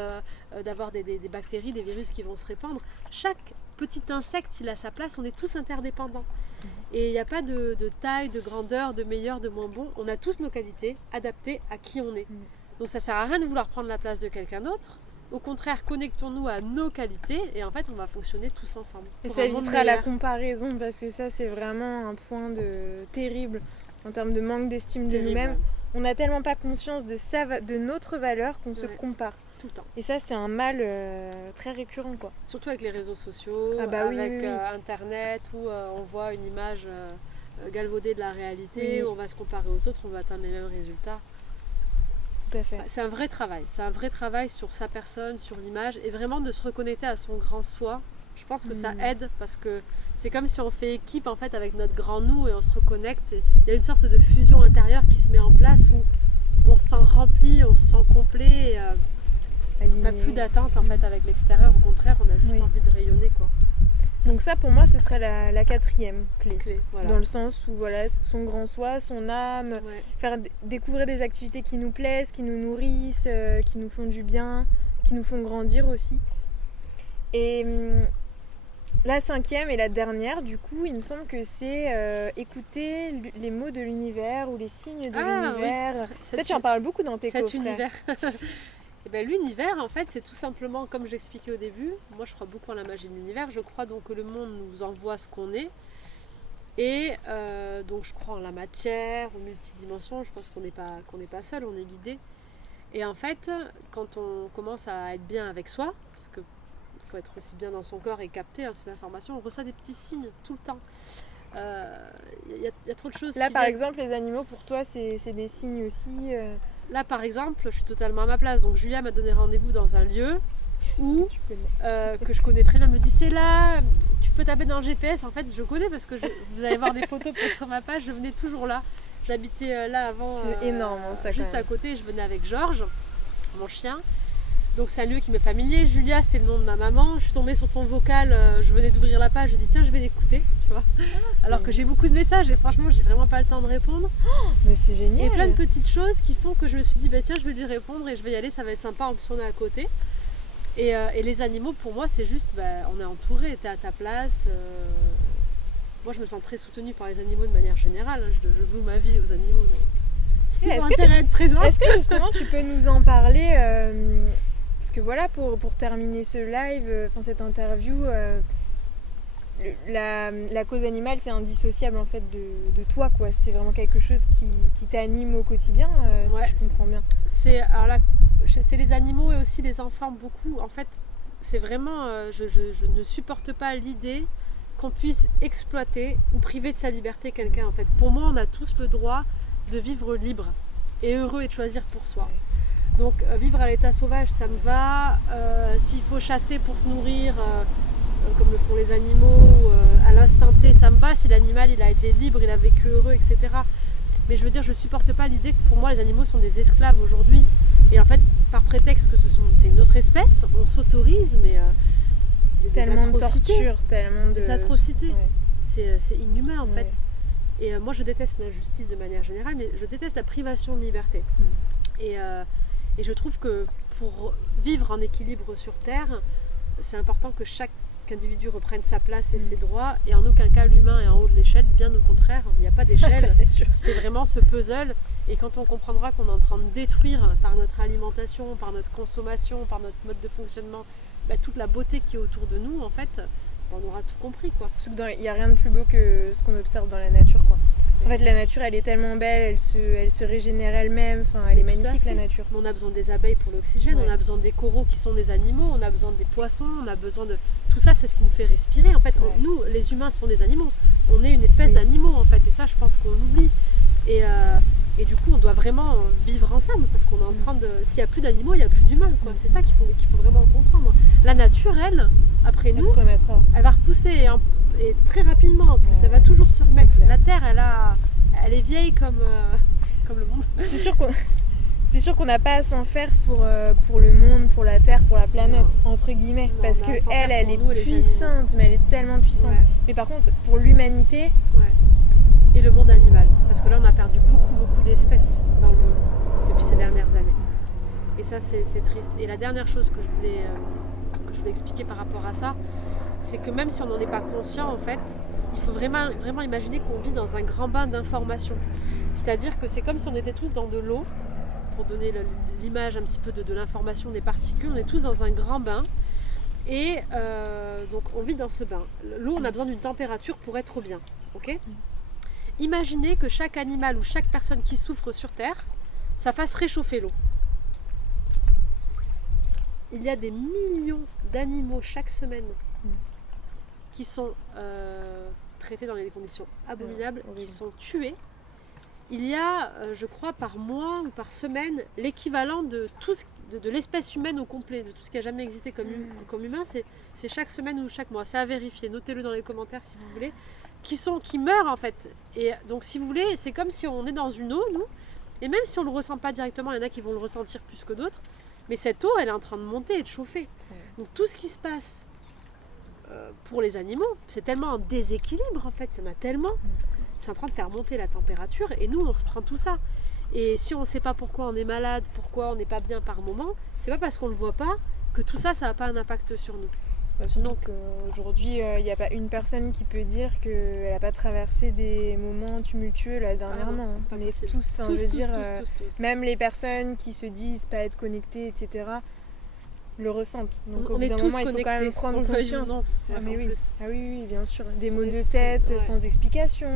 d'avoir des bactéries, des virus qui vont se répandre. Chaque petit insecte, il a sa place. On est tous interdépendants. Et il n'y a pas de taille, de grandeur, de meilleur, de moins bon. On a tous nos qualités adaptées à qui on est. Donc ça sert à rien de vouloir prendre la place de quelqu'un d'autre. Au contraire, connectons-nous à nos qualités et en fait, on va fonctionner tous ensemble. Et pour ça un monde évitera la meilleur. comparaison parce que ça, c'est vraiment un point terrible en termes de manque d'estime de Terrible, nous-mêmes. ouais. On n'a tellement pas conscience de notre valeur qu'on se Ouais. compare. Tout le temps. Et ça, c'est un mal très récurrent, quoi. Surtout avec les réseaux sociaux, Ah bah oui, avec oui, oui. Internet où on voit une image galvaudée de la réalité, Oui. où on va se comparer aux autres, on va atteindre les mêmes résultats. Tout à fait. C'est un vrai travail sur sa personne, sur l'image et vraiment de se reconnecter à son grand soi. Je pense que ça aide parce que c'est comme si on fait équipe en fait avec notre grand nous et on se reconnecte. Et il y a une sorte de fusion intérieure qui se met en place où on se sent rempli, on se sent complet. Et, on n'a plus d'attente en fait avec l'extérieur, au contraire, on a juste Oui. envie de rayonner, quoi. Donc ça, pour moi, ce serait la quatrième clé. Voilà. Dans le sens où voilà, son grand soi, son âme, Ouais. faire découvrir des activités qui nous plaisent, qui nous nourrissent, qui nous font du bien, qui nous font grandir aussi. Et la cinquième et la dernière, du coup, il me semble que c'est écouter les mots de l'univers ou les signes de l'univers. Ça, tu en parles beaucoup dans tes Cet coffrets. univers. Et ben, l'univers, en fait, c'est tout simplement, comme j'expliquais au début, moi je crois beaucoup en la magie de l'univers, je crois donc que le monde nous envoie ce qu'on est. Et donc je crois en la matière, aux multidimensions, je pense qu'on n'est pas seul, on est guidé. Et en fait, quand on commence à être bien avec soi, parce que il faut être aussi bien dans son corps et capter ces informations, on reçoit des petits signes tout le temps. Il y a trop de choses. Là, qui par viennent. exemple, les animaux, pour toi, c'est des signes aussi. Là, par exemple, je suis totalement à ma place. Donc, Julia m'a donné rendez-vous dans un lieu où, que je connais très bien. Elle me dit, c'est là, tu peux taper dans le GPS. En fait, je connais parce que vous allez voir des photos peut-être sur ma page. Je venais toujours là. J'habitais là avant. C'est énorme, hein, ça, juste quand même. à côté, je venais avec Georges, mon chien. Donc, c'est un lieu qui m'est familier. Julia, c'est le nom de ma maman. Je suis tombée sur ton vocal. Je venais d'ouvrir la page. J'ai dit, tiens, je vais l'écouter. Tu vois. Alors que j'ai beaucoup de messages et franchement, j'ai vraiment pas le temps de répondre. Mais c'est génial. Et plein de petites choses qui font que je me suis dit, bah tiens, je vais lui répondre et je vais y aller, ça va être sympa, en plus on est à côté. Et les animaux, pour moi, c'est juste, on est entouré, t'es à ta place. Moi, je me sens très soutenue par les animaux de manière générale. Je voue ma vie aux animaux. Donc, ils ont intérêt à être présents. Est-ce que justement, tu peux nous en parler parce que voilà, pour terminer ce live, cette interview, la cause animale, c'est indissociable en fait de toi, quoi. C'est vraiment quelque chose qui t'anime au quotidien, si je comprends bien. C'est les animaux et aussi les enfants, beaucoup. En fait, c'est vraiment, je ne supporte pas l'idée qu'on puisse exploiter ou priver de sa liberté quelqu'un. En fait, pour moi, on a tous le droit de vivre libre et heureux et de choisir pour soi. Donc, vivre à l'état sauvage, ça me va. S'il faut chasser pour se nourrir, comme le font les animaux, à l'instant T, ça me va. Si l'animal il a été libre, il a vécu heureux, etc. Mais je veux dire, je supporte pas l'idée que pour moi les animaux sont des esclaves aujourd'hui. Et en fait, par prétexte que c'est une autre espèce, on s'autorise, mais il y a tellement de torture, tellement de... Des atrocités. Ouais. C'est inhumain en fait. Et moi je déteste l'injustice de manière générale, mais je déteste la privation de liberté. Et je trouve que pour vivre en équilibre sur Terre, c'est important que chaque individu reprenne sa place et ses droits, et en aucun cas l'humain est en haut de l'échelle, bien au contraire, il n'y a pas d'échelle. Ça, c'est sûr. C'est vraiment ce puzzle, et quand on comprendra qu'on est en train de détruire par notre alimentation, par notre consommation, par notre mode de fonctionnement, toute la beauté qui est autour de nous, en fait, on aura tout compris, quoi. Parce qu'il n'y a rien de plus beau que ce qu'on observe dans la nature, quoi. En fait, la nature, elle est tellement belle, elle se régénère elle-même, elle est magnifique, la nature. On a besoin des abeilles pour l'oxygène, on a besoin des coraux qui sont des animaux, on a besoin des poissons, on a besoin de... Tout ça, c'est ce qui nous fait respirer. En fait, nous, les humains, sont des animaux. On est une espèce d'animaux, en fait, et ça, je pense qu'on l'oublie. Et du coup, on doit vraiment vivre ensemble, parce qu'on est en train de... S'il n'y a plus d'animaux, il n'y a plus d'humains, quoi. C'est ça qu'il faut vraiment comprendre. La nature, elle, après nous, elle va repousser, et très rapidement en plus, elle va toujours se remettre. La Terre, elle est vieille comme le monde. C'est sûr qu'on n'a pas à s'en faire pour le monde, pour la Terre, pour la planète, entre guillemets. Non, parce qu'elle est puissante, mais elle est tellement puissante. Ouais. Mais par contre, pour l'humanité... Et le monde animal. Parce que là, on a perdu beaucoup d'espèces dans le monde depuis ces dernières années. Et ça, c'est triste. Et la dernière chose que je voulais expliquer par rapport à ça, c'est que même si on n'en est pas conscient, en fait, il faut vraiment imaginer qu'on vit dans un grand bain d'informations. C'est-à-dire que c'est comme si on était tous dans de l'eau, pour donner l'image un petit peu de l'information des particules, on est tous dans un grand bain, et donc on vit dans ce bain. L'eau, on a besoin d'une température pour être bien, ok ? Imaginez que chaque animal ou chaque personne qui souffre sur Terre, ça fasse réchauffer l'eau. Il y a des millions d'animaux chaque semaine qui sont traités dans des conditions abominables, qui sont tués. Il y a, je crois, par mois ou par semaine, l'équivalent de l'espèce humaine au complet, de tout ce qui a jamais existé comme humain, c'est chaque semaine ou chaque mois. C'est à vérifier, notez-le dans les commentaires si vous voulez, qui meurent en fait. Et donc si vous voulez, c'est comme si on est dans une eau, nous, et même si on ne le ressent pas directement, il y en a qui vont le ressentir plus que d'autres, mais cette eau, elle est en train de monter et de chauffer. Donc tout ce qui se passe pour les animaux, c'est tellement un déséquilibre en fait, il y en a tellement, c'est en train de faire monter la température, et nous on se prend tout ça. Et si on ne sait pas pourquoi on est malade, pourquoi on n'est pas bien par moment, c'est pas parce qu'on ne le voit pas que tout ça, ça n'a pas un impact sur nous. Surtout qu'aujourd'hui, il n'y a pas une personne qui peut dire qu'elle n'a pas traversé des moments tumultueux là dernièrement. On est tous, même les personnes qui se disent pas être connectées, etc., le ressentent. Donc au bout d'un moment, il faut quand même prendre conscience. Oui, bien sûr. Des maux de tête sans explication.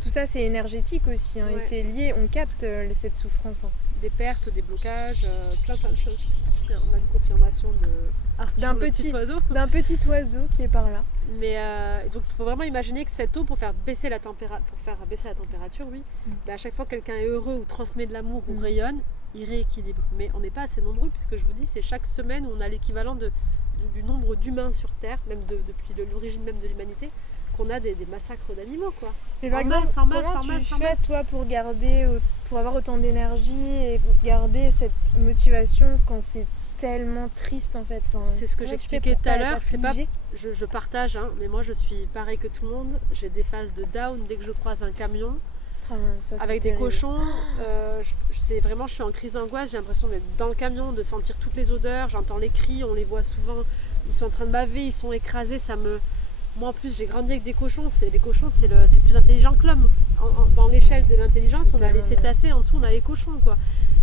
Tout ça, c'est énergétique aussi. Et c'est lié, on capte cette souffrance. Des pertes, des blocages, plein de choses. On a une confirmation d'un petit oiseau qui est par là. Mais donc il faut vraiment imaginer que cette eau, pour faire baisser la température, à chaque fois que quelqu'un est heureux ou transmet de l'amour ou rayonne, il rééquilibre. Mais on n'est pas assez nombreux, puisque je vous dis, c'est chaque semaine où on a l'équivalent du nombre d'humains sur Terre, même depuis l'origine même de l'humanité, qu'on a des massacres d'animaux, quoi. Mais par exemple, comment tu fais toi pour avoir autant d'énergie et pour garder cette motivation quand c'est tellement triste en fait. C'est ce que j'expliquais tout à l'heure, c'est pas, je partage, mais moi je suis pareil que tout le monde, j'ai des phases de down dès que je croise un camion, avec des cochons. C'est vraiment, je suis en crise d'angoisse, j'ai l'impression d'être dans le camion, de sentir toutes les odeurs, j'entends les cris, on les voit souvent, ils sont en train de baver, ils sont écrasés, Moi en plus j'ai grandi avec des cochons, les cochons c'est plus intelligent que l'homme. Dans l'échelle de l'intelligence, on a les cétacés, en dessous on a les cochons quoi.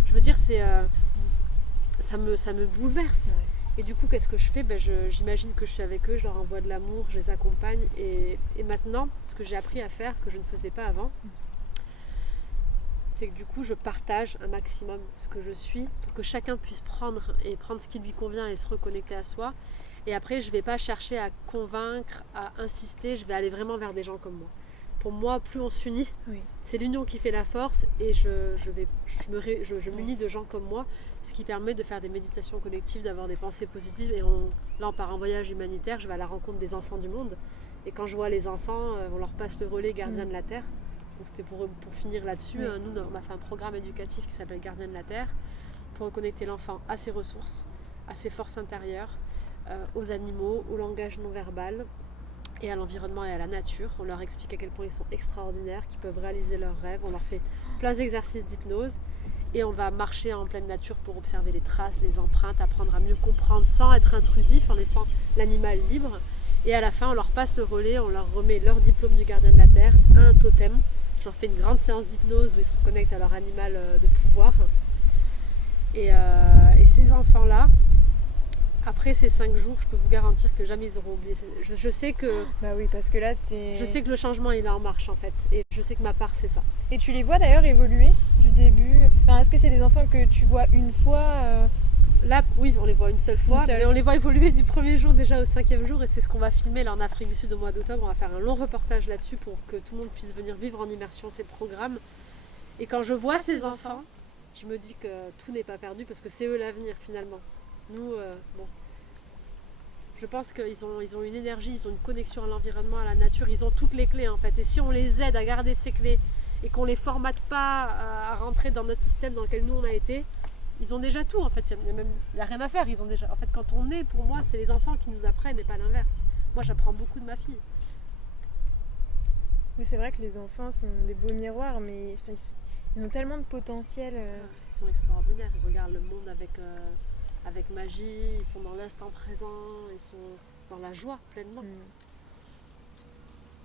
Je veux dire, ça me bouleverse. Ouais. Et du coup, qu'est-ce que je fais ? J'imagine que je suis avec eux, je leur envoie de l'amour, je les accompagne. Et maintenant, ce que j'ai appris à faire, que je ne faisais pas avant, c'est que du coup, je partage un maximum ce que je suis pour que chacun puisse prendre ce qui lui convient et se reconnecter à soi. Et après, je ne vais pas chercher à convaincre, à insister, je vais aller vraiment vers des gens comme moi. Pour moi, plus on s'unit, c'est l'union qui fait la force et je m'unis de gens comme moi, ce qui permet de faire des méditations collectives, d'avoir des pensées positives. Et là, on part en voyage humanitaire, je vais à la rencontre des enfants du monde. Et quand je vois les enfants, on leur passe le relais Gardien de la Terre. Donc c'était pour finir là-dessus. Oui. Nous, on a fait un programme éducatif qui s'appelle Gardien de la Terre pour reconnecter l'enfant à ses ressources, à ses forces intérieures, aux animaux, au langage non verbal, et à l'environnement et à la nature. On leur explique à quel point ils sont extraordinaires, qu'ils peuvent réaliser leurs rêves. On leur fait plein d'exercices d'hypnose et on va marcher en pleine nature pour observer les traces, les empreintes, apprendre à mieux comprendre sans être intrusif, en laissant l'animal libre. Et à la fin, on leur passe le relais, on leur remet leur diplôme du gardien de la terre, un totem. Je leur fais une grande séance d'hypnose où ils se reconnectent à leur animal de pouvoir. Et ces enfants-là, après ces 5 jours, je peux vous garantir que jamais ils auront oublié. Je sais que... Bah oui, parce que là, je sais que le changement, il est en marche, en fait. Et je sais que ma part, c'est ça. Et tu les vois d'ailleurs évoluer du début. Enfin, est-ce que c'est des enfants que tu vois une fois Là, oui, on les voit une seule fois. Mais on les voit évoluer du premier jour déjà au 5e jour. Et c'est ce qu'on va filmer là en Afrique du Sud au mois d'octobre. On va faire un long reportage là-dessus pour que tout le monde puisse venir vivre en immersion ces programmes. Et quand je vois ces enfants, je me dis que tout n'est pas perdu parce que c'est eux l'avenir, finalement. Nous, bon... Je pense qu'ils ont une énergie, ils ont une connexion à l'environnement, à la nature, ils ont toutes les clés en fait. Et si on les aide à garder ces clés et qu'on ne les formate pas à rentrer dans notre système dans lequel nous on a été, ils ont déjà tout en fait. Il n'y a rien à faire, ils ont déjà. En fait, quand on est, pour moi, c'est les enfants qui nous apprennent et pas l'inverse. Moi, j'apprends beaucoup de ma fille. Mais c'est vrai que les enfants sont des beaux miroirs, mais ils ont tellement de potentiel. Ils sont extraordinaires, ils regardent le monde avec magie, ils sont dans l'instant présent, ils sont dans la joie pleinement.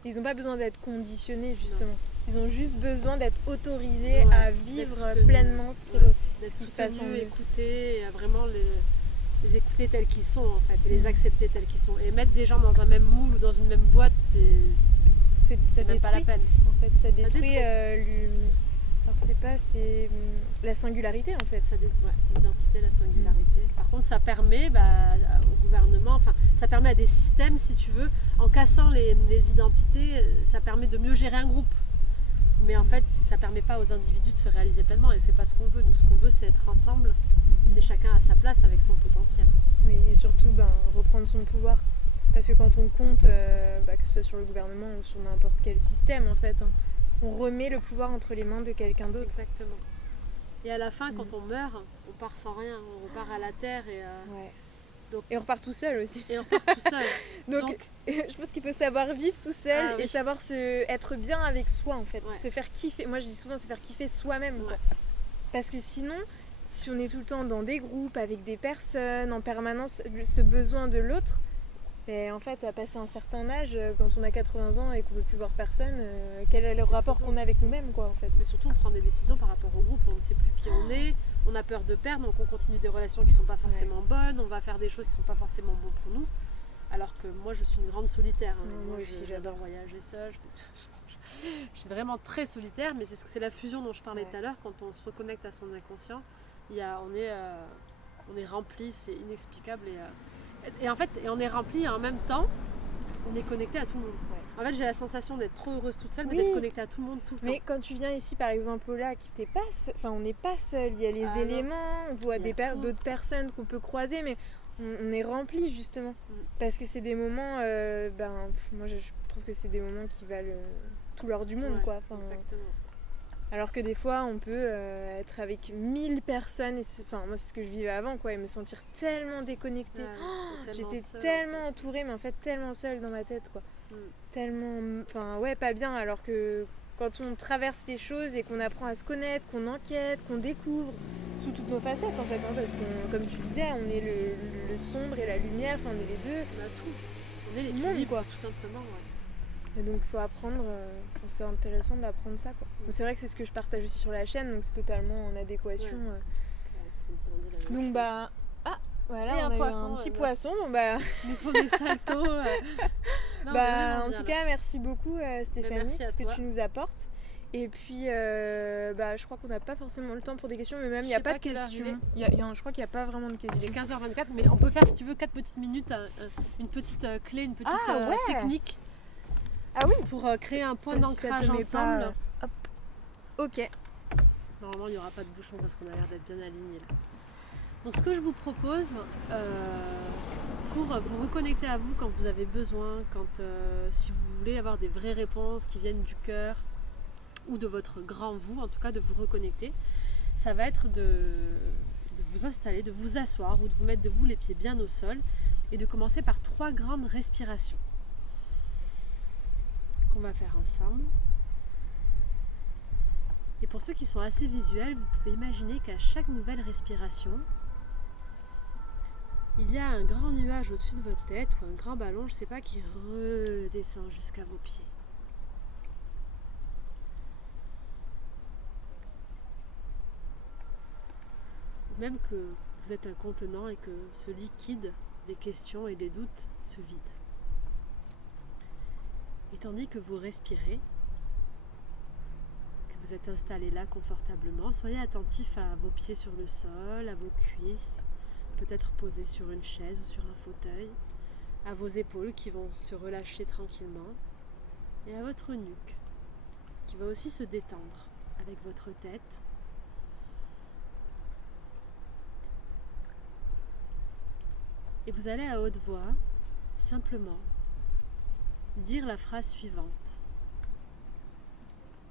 Ils n'ont pas besoin d'être conditionnés justement. Non. Ils ont juste besoin d'être autorisés à vivre pleinement ce qui se passe en eux. Écouter, et à vraiment les écouter tels qu'ils sont en fait, et les accepter tels qu'ils sont. Et mettre des gens dans un même moule ou dans une même boîte, c'est même pas la peine. En fait, ça détruit c'est la singularité en fait. L'identité, la singularité. Par contre, ça permet au gouvernement, ça permet à des systèmes, si tu veux, en cassant les identités, ça permet de mieux gérer un groupe. Mais en fait, ça permet pas aux individus de se réaliser pleinement et c'est pas ce qu'on veut. Nous, ce qu'on veut, c'est être ensemble et chacun à sa place avec son potentiel. Oui, et surtout reprendre son pouvoir. Parce que quand on compte, que ce soit sur le gouvernement ou sur n'importe quel système en fait, on remet le pouvoir entre les mains de quelqu'un d'autre. Exactement. Et à la fin, quand on meurt, on part sans rien. On repart à la terre et on repart tout seul aussi. Et on repart tout seul. Donc, je pense qu'il faut savoir vivre tout seul et savoir être bien avec soi en fait. Se faire kiffer. Moi je dis souvent se faire kiffer soi-même. Quoi. Parce que sinon, si on est tout le temps dans des groupes, avec des personnes, en permanence, ce besoin de l'autre, et en fait, à passer un certain âge, quand on a 80 ans et qu'on ne veut plus voir personne, quel est le rapport qu'on a avec nous-mêmes, quoi, en fait. Mais surtout, on prend des décisions par rapport au groupe, on ne sait plus qui on est, on a peur de perdre, donc on continue des relations qui ne sont pas forcément bonnes, on va faire des choses qui ne sont pas forcément bonnes pour nous. Alors que moi, je suis une grande solitaire. Moi aussi, j'adore voyager seule. Je suis vraiment très solitaire, mais c'est la fusion dont je parlais tout à l'heure. Quand on se reconnecte à son inconscient, on est rempli, c'est inexplicable. Et en fait, on est rempli et en même temps, on est connecté à tout le monde. En fait, j'ai la sensation d'être trop heureuse toute seule, mais d'être connectée à tout le monde tout le temps. Mais quand tu viens ici, par exemple, au lac, on n'est pas seul. Il y a les éléments, on voit d'autres personnes qu'on peut croiser, mais on est rempli justement. Parce que c'est des moments, moi je trouve que c'est des moments qui valent tout l'or du monde, quoi. Exactement. Alors que des fois, on peut être avec 1000 personnes, moi c'est ce que je vivais avant, quoi, et me sentir tellement déconnectée. J'étais tellement entourée, mais en fait tellement seule dans ma tête, quoi. Tellement, pas bien, alors que quand on traverse les choses et qu'on apprend à se connaître, qu'on enquête, qu'on découvre sous toutes nos facettes en fait, hein, parce que comme tu disais, on est le sombre et la lumière, enfin on est les deux. On a tout. On est Monde, l'équilibre, quoi. tout simplement. Ouais. Et donc il faut apprendre, c'est intéressant d'apprendre ça quoi. Donc, c'est vrai que c'est ce que je partage aussi sur la chaîne, donc c'est totalement en adéquation. Ouais, Donc bah, voilà, et on un a poisson, eu un petit ouais, poisson, bon bah... Nous font des saltos. Non, bah, en bien, tout là. cas, merci beaucoup Stéphanie, merci à pour ce que toi. tu nous apportes. Et puis, bah, je crois qu'on n'a pas forcément le temps pour des questions, mais même il Je n'y a sais pas pas de quelle heure questions. Je crois qu'il n'y a pas vraiment de Il est questions. 15h24, mais on peut faire, si tu veux, 4 petites minutes, une petite clé, une petite ouais. technique Ah oui, pour créer un point si ça d'ancrage te met ensemble. pas, hop. Ok. Normalement, il n'y aura pas de bouchon parce qu'on a l'air d'être bien alignés là. Donc, ce que je vous propose, pour vous reconnecter à vous quand vous avez besoin, si vous voulez avoir des vraies réponses qui viennent du cœur ou de votre grand vous, en tout cas de vous reconnecter, ça va être de vous installer, de vous asseoir ou de vous mettre debout les pieds bien au sol et de commencer par 3 grandes respirations qu'on va faire ensemble. Et pour ceux qui sont assez visuels, vous pouvez imaginer qu'à chaque nouvelle respiration, il y a un grand nuage au-dessus de votre tête ou un grand ballon, je ne sais pas, qui redescend jusqu'à vos pieds. Ou même que vous êtes un contenant et que ce liquide des questions et des doutes se vide. Et tandis que vous respirez, que vous êtes installé là confortablement, soyez attentif à vos pieds sur le sol, à vos cuisses, peut-être posés sur une chaise ou sur un fauteuil, à vos épaules qui vont se relâcher tranquillement et à votre nuque qui va aussi se détendre avec votre tête. Et vous allez à haute voix simplement dire la phrase suivante.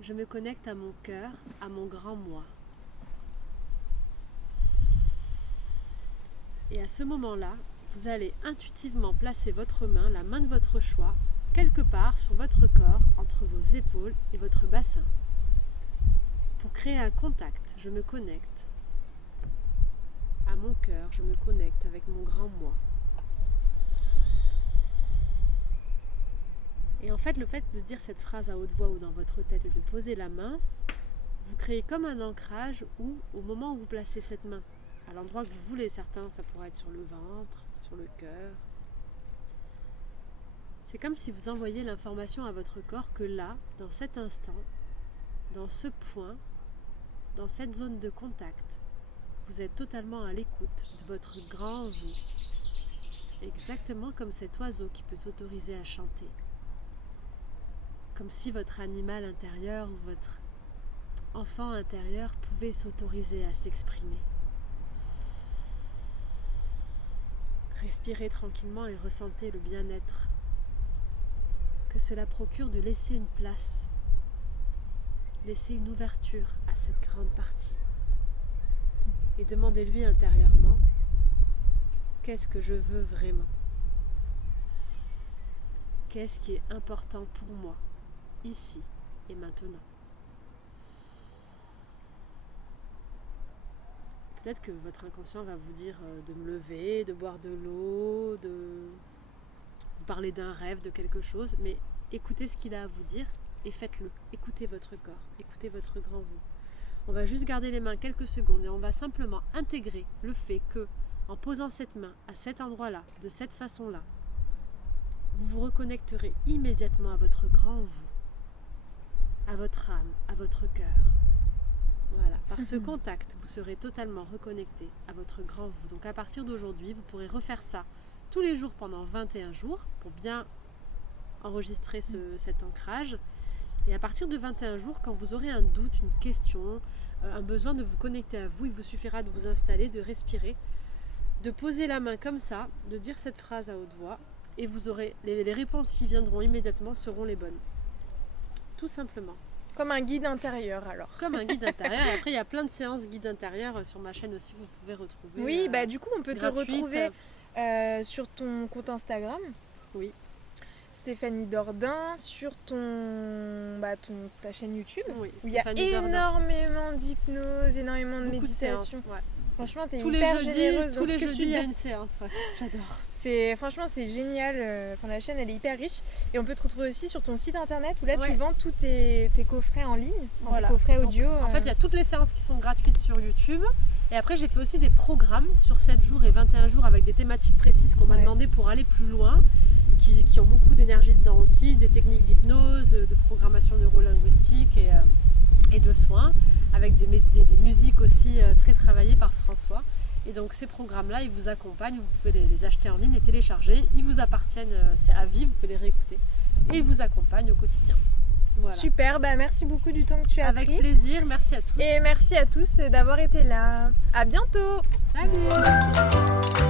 Je me connecte à mon cœur, à mon grand moi. Et à ce moment-là, vous allez intuitivement placer votre main, la main de votre choix, quelque part sur votre corps, entre vos épaules et votre bassin. Pour créer un contact, je me connecte à mon cœur, je me connecte avec mon grand moi. Et en fait, le fait de dire cette phrase à haute voix ou dans votre tête et de poser la main, vous créez comme un ancrage où, au moment où vous placez cette main, à l'endroit que vous voulez, certains, ça pourrait être sur le ventre, sur le cœur. C'est comme si vous envoyiez l'information à votre corps que là, dans cet instant, dans ce point, dans cette zone de contact, vous êtes totalement à l'écoute de votre grand vous. Exactement comme cet oiseau qui peut s'autoriser à chanter. Comme si votre animal intérieur ou votre enfant intérieur pouvait s'autoriser à s'exprimer. Respirez tranquillement et ressentez le bien-être que cela procure de laisser une place, laisser une ouverture à cette grande partie. Et demandez-lui intérieurement, qu'est-ce que je veux vraiment? Qu'est-ce qui est important pour moi, ici et maintenant? Peut-être que votre inconscient va vous dire de me lever, de boire de l'eau, de vous parler d'un rêve, de quelque chose, mais écoutez ce qu'il a à vous dire et faites-le. Écoutez votre corps, écoutez votre grand vous. On va juste garder les mains quelques secondes et on va simplement intégrer le fait que, en posant cette main à cet endroit-là, de cette façon-là, vous vous reconnecterez immédiatement à votre grand vous, à votre âme, à votre cœur. Voilà, par ce contact, vous serez totalement reconnecté à votre grand vous. Donc à partir d'aujourd'hui, vous pourrez refaire ça tous les jours pendant 21 jours pour bien enregistrer cet ancrage. Et à partir de 21 jours, quand vous aurez un doute, une question, un besoin de vous connecter à vous, il vous suffira de vous installer, de respirer, de poser la main comme ça, de dire cette phrase à haute voix et vous aurez les réponses qui viendront immédiatement seront les bonnes. Tout simplement. Comme un guide intérieur alors. Comme un guide intérieur. Et après, il y a plein de séances guide intérieur sur ma chaîne aussi que vous pouvez retrouver. Oui, du coup, on peut gratuite. te retrouver sur ton compte Instagram. Oui. Stéphanie Dordain sur ta chaîne YouTube. Oui, Où il y a Stéphanie Dordain. énormément d'hypnose, énormément de Beaucoup de méditation. séances, ouais. Franchement, t'es Tous les hyper jeudis, généreuse dans tous ce les que jeudis, tu il y a donnes. une séance. Ouais. J'adore. Franchement, c'est génial. La chaîne, elle est hyper riche. Et on peut te retrouver aussi sur ton site internet où là, Ouais. tu vends tous tes coffrets en ligne, Voilà. tes coffrets Donc, audio. En fait, il y a toutes les séances qui sont gratuites sur YouTube. Et après, j'ai fait aussi des programmes sur 7 jours et 21 jours avec des thématiques précises qu'on m'a Ouais. demandé pour aller plus loin, qui ont beaucoup d'énergie dedans aussi, des techniques d'hypnose, de programmation neurolinguistique et de soins, avec des musiques aussi très travaillées par François. Et donc ces programmes-là, ils vous accompagnent, vous pouvez les acheter en ligne, les télécharger, ils vous appartiennent, c'est à vie, vous pouvez les réécouter, et ils vous accompagnent au quotidien. Voilà. Super, merci beaucoup du temps que tu as Avec pris. plaisir, merci à tous. Et merci à tous d'avoir été là. À bientôt. Salut.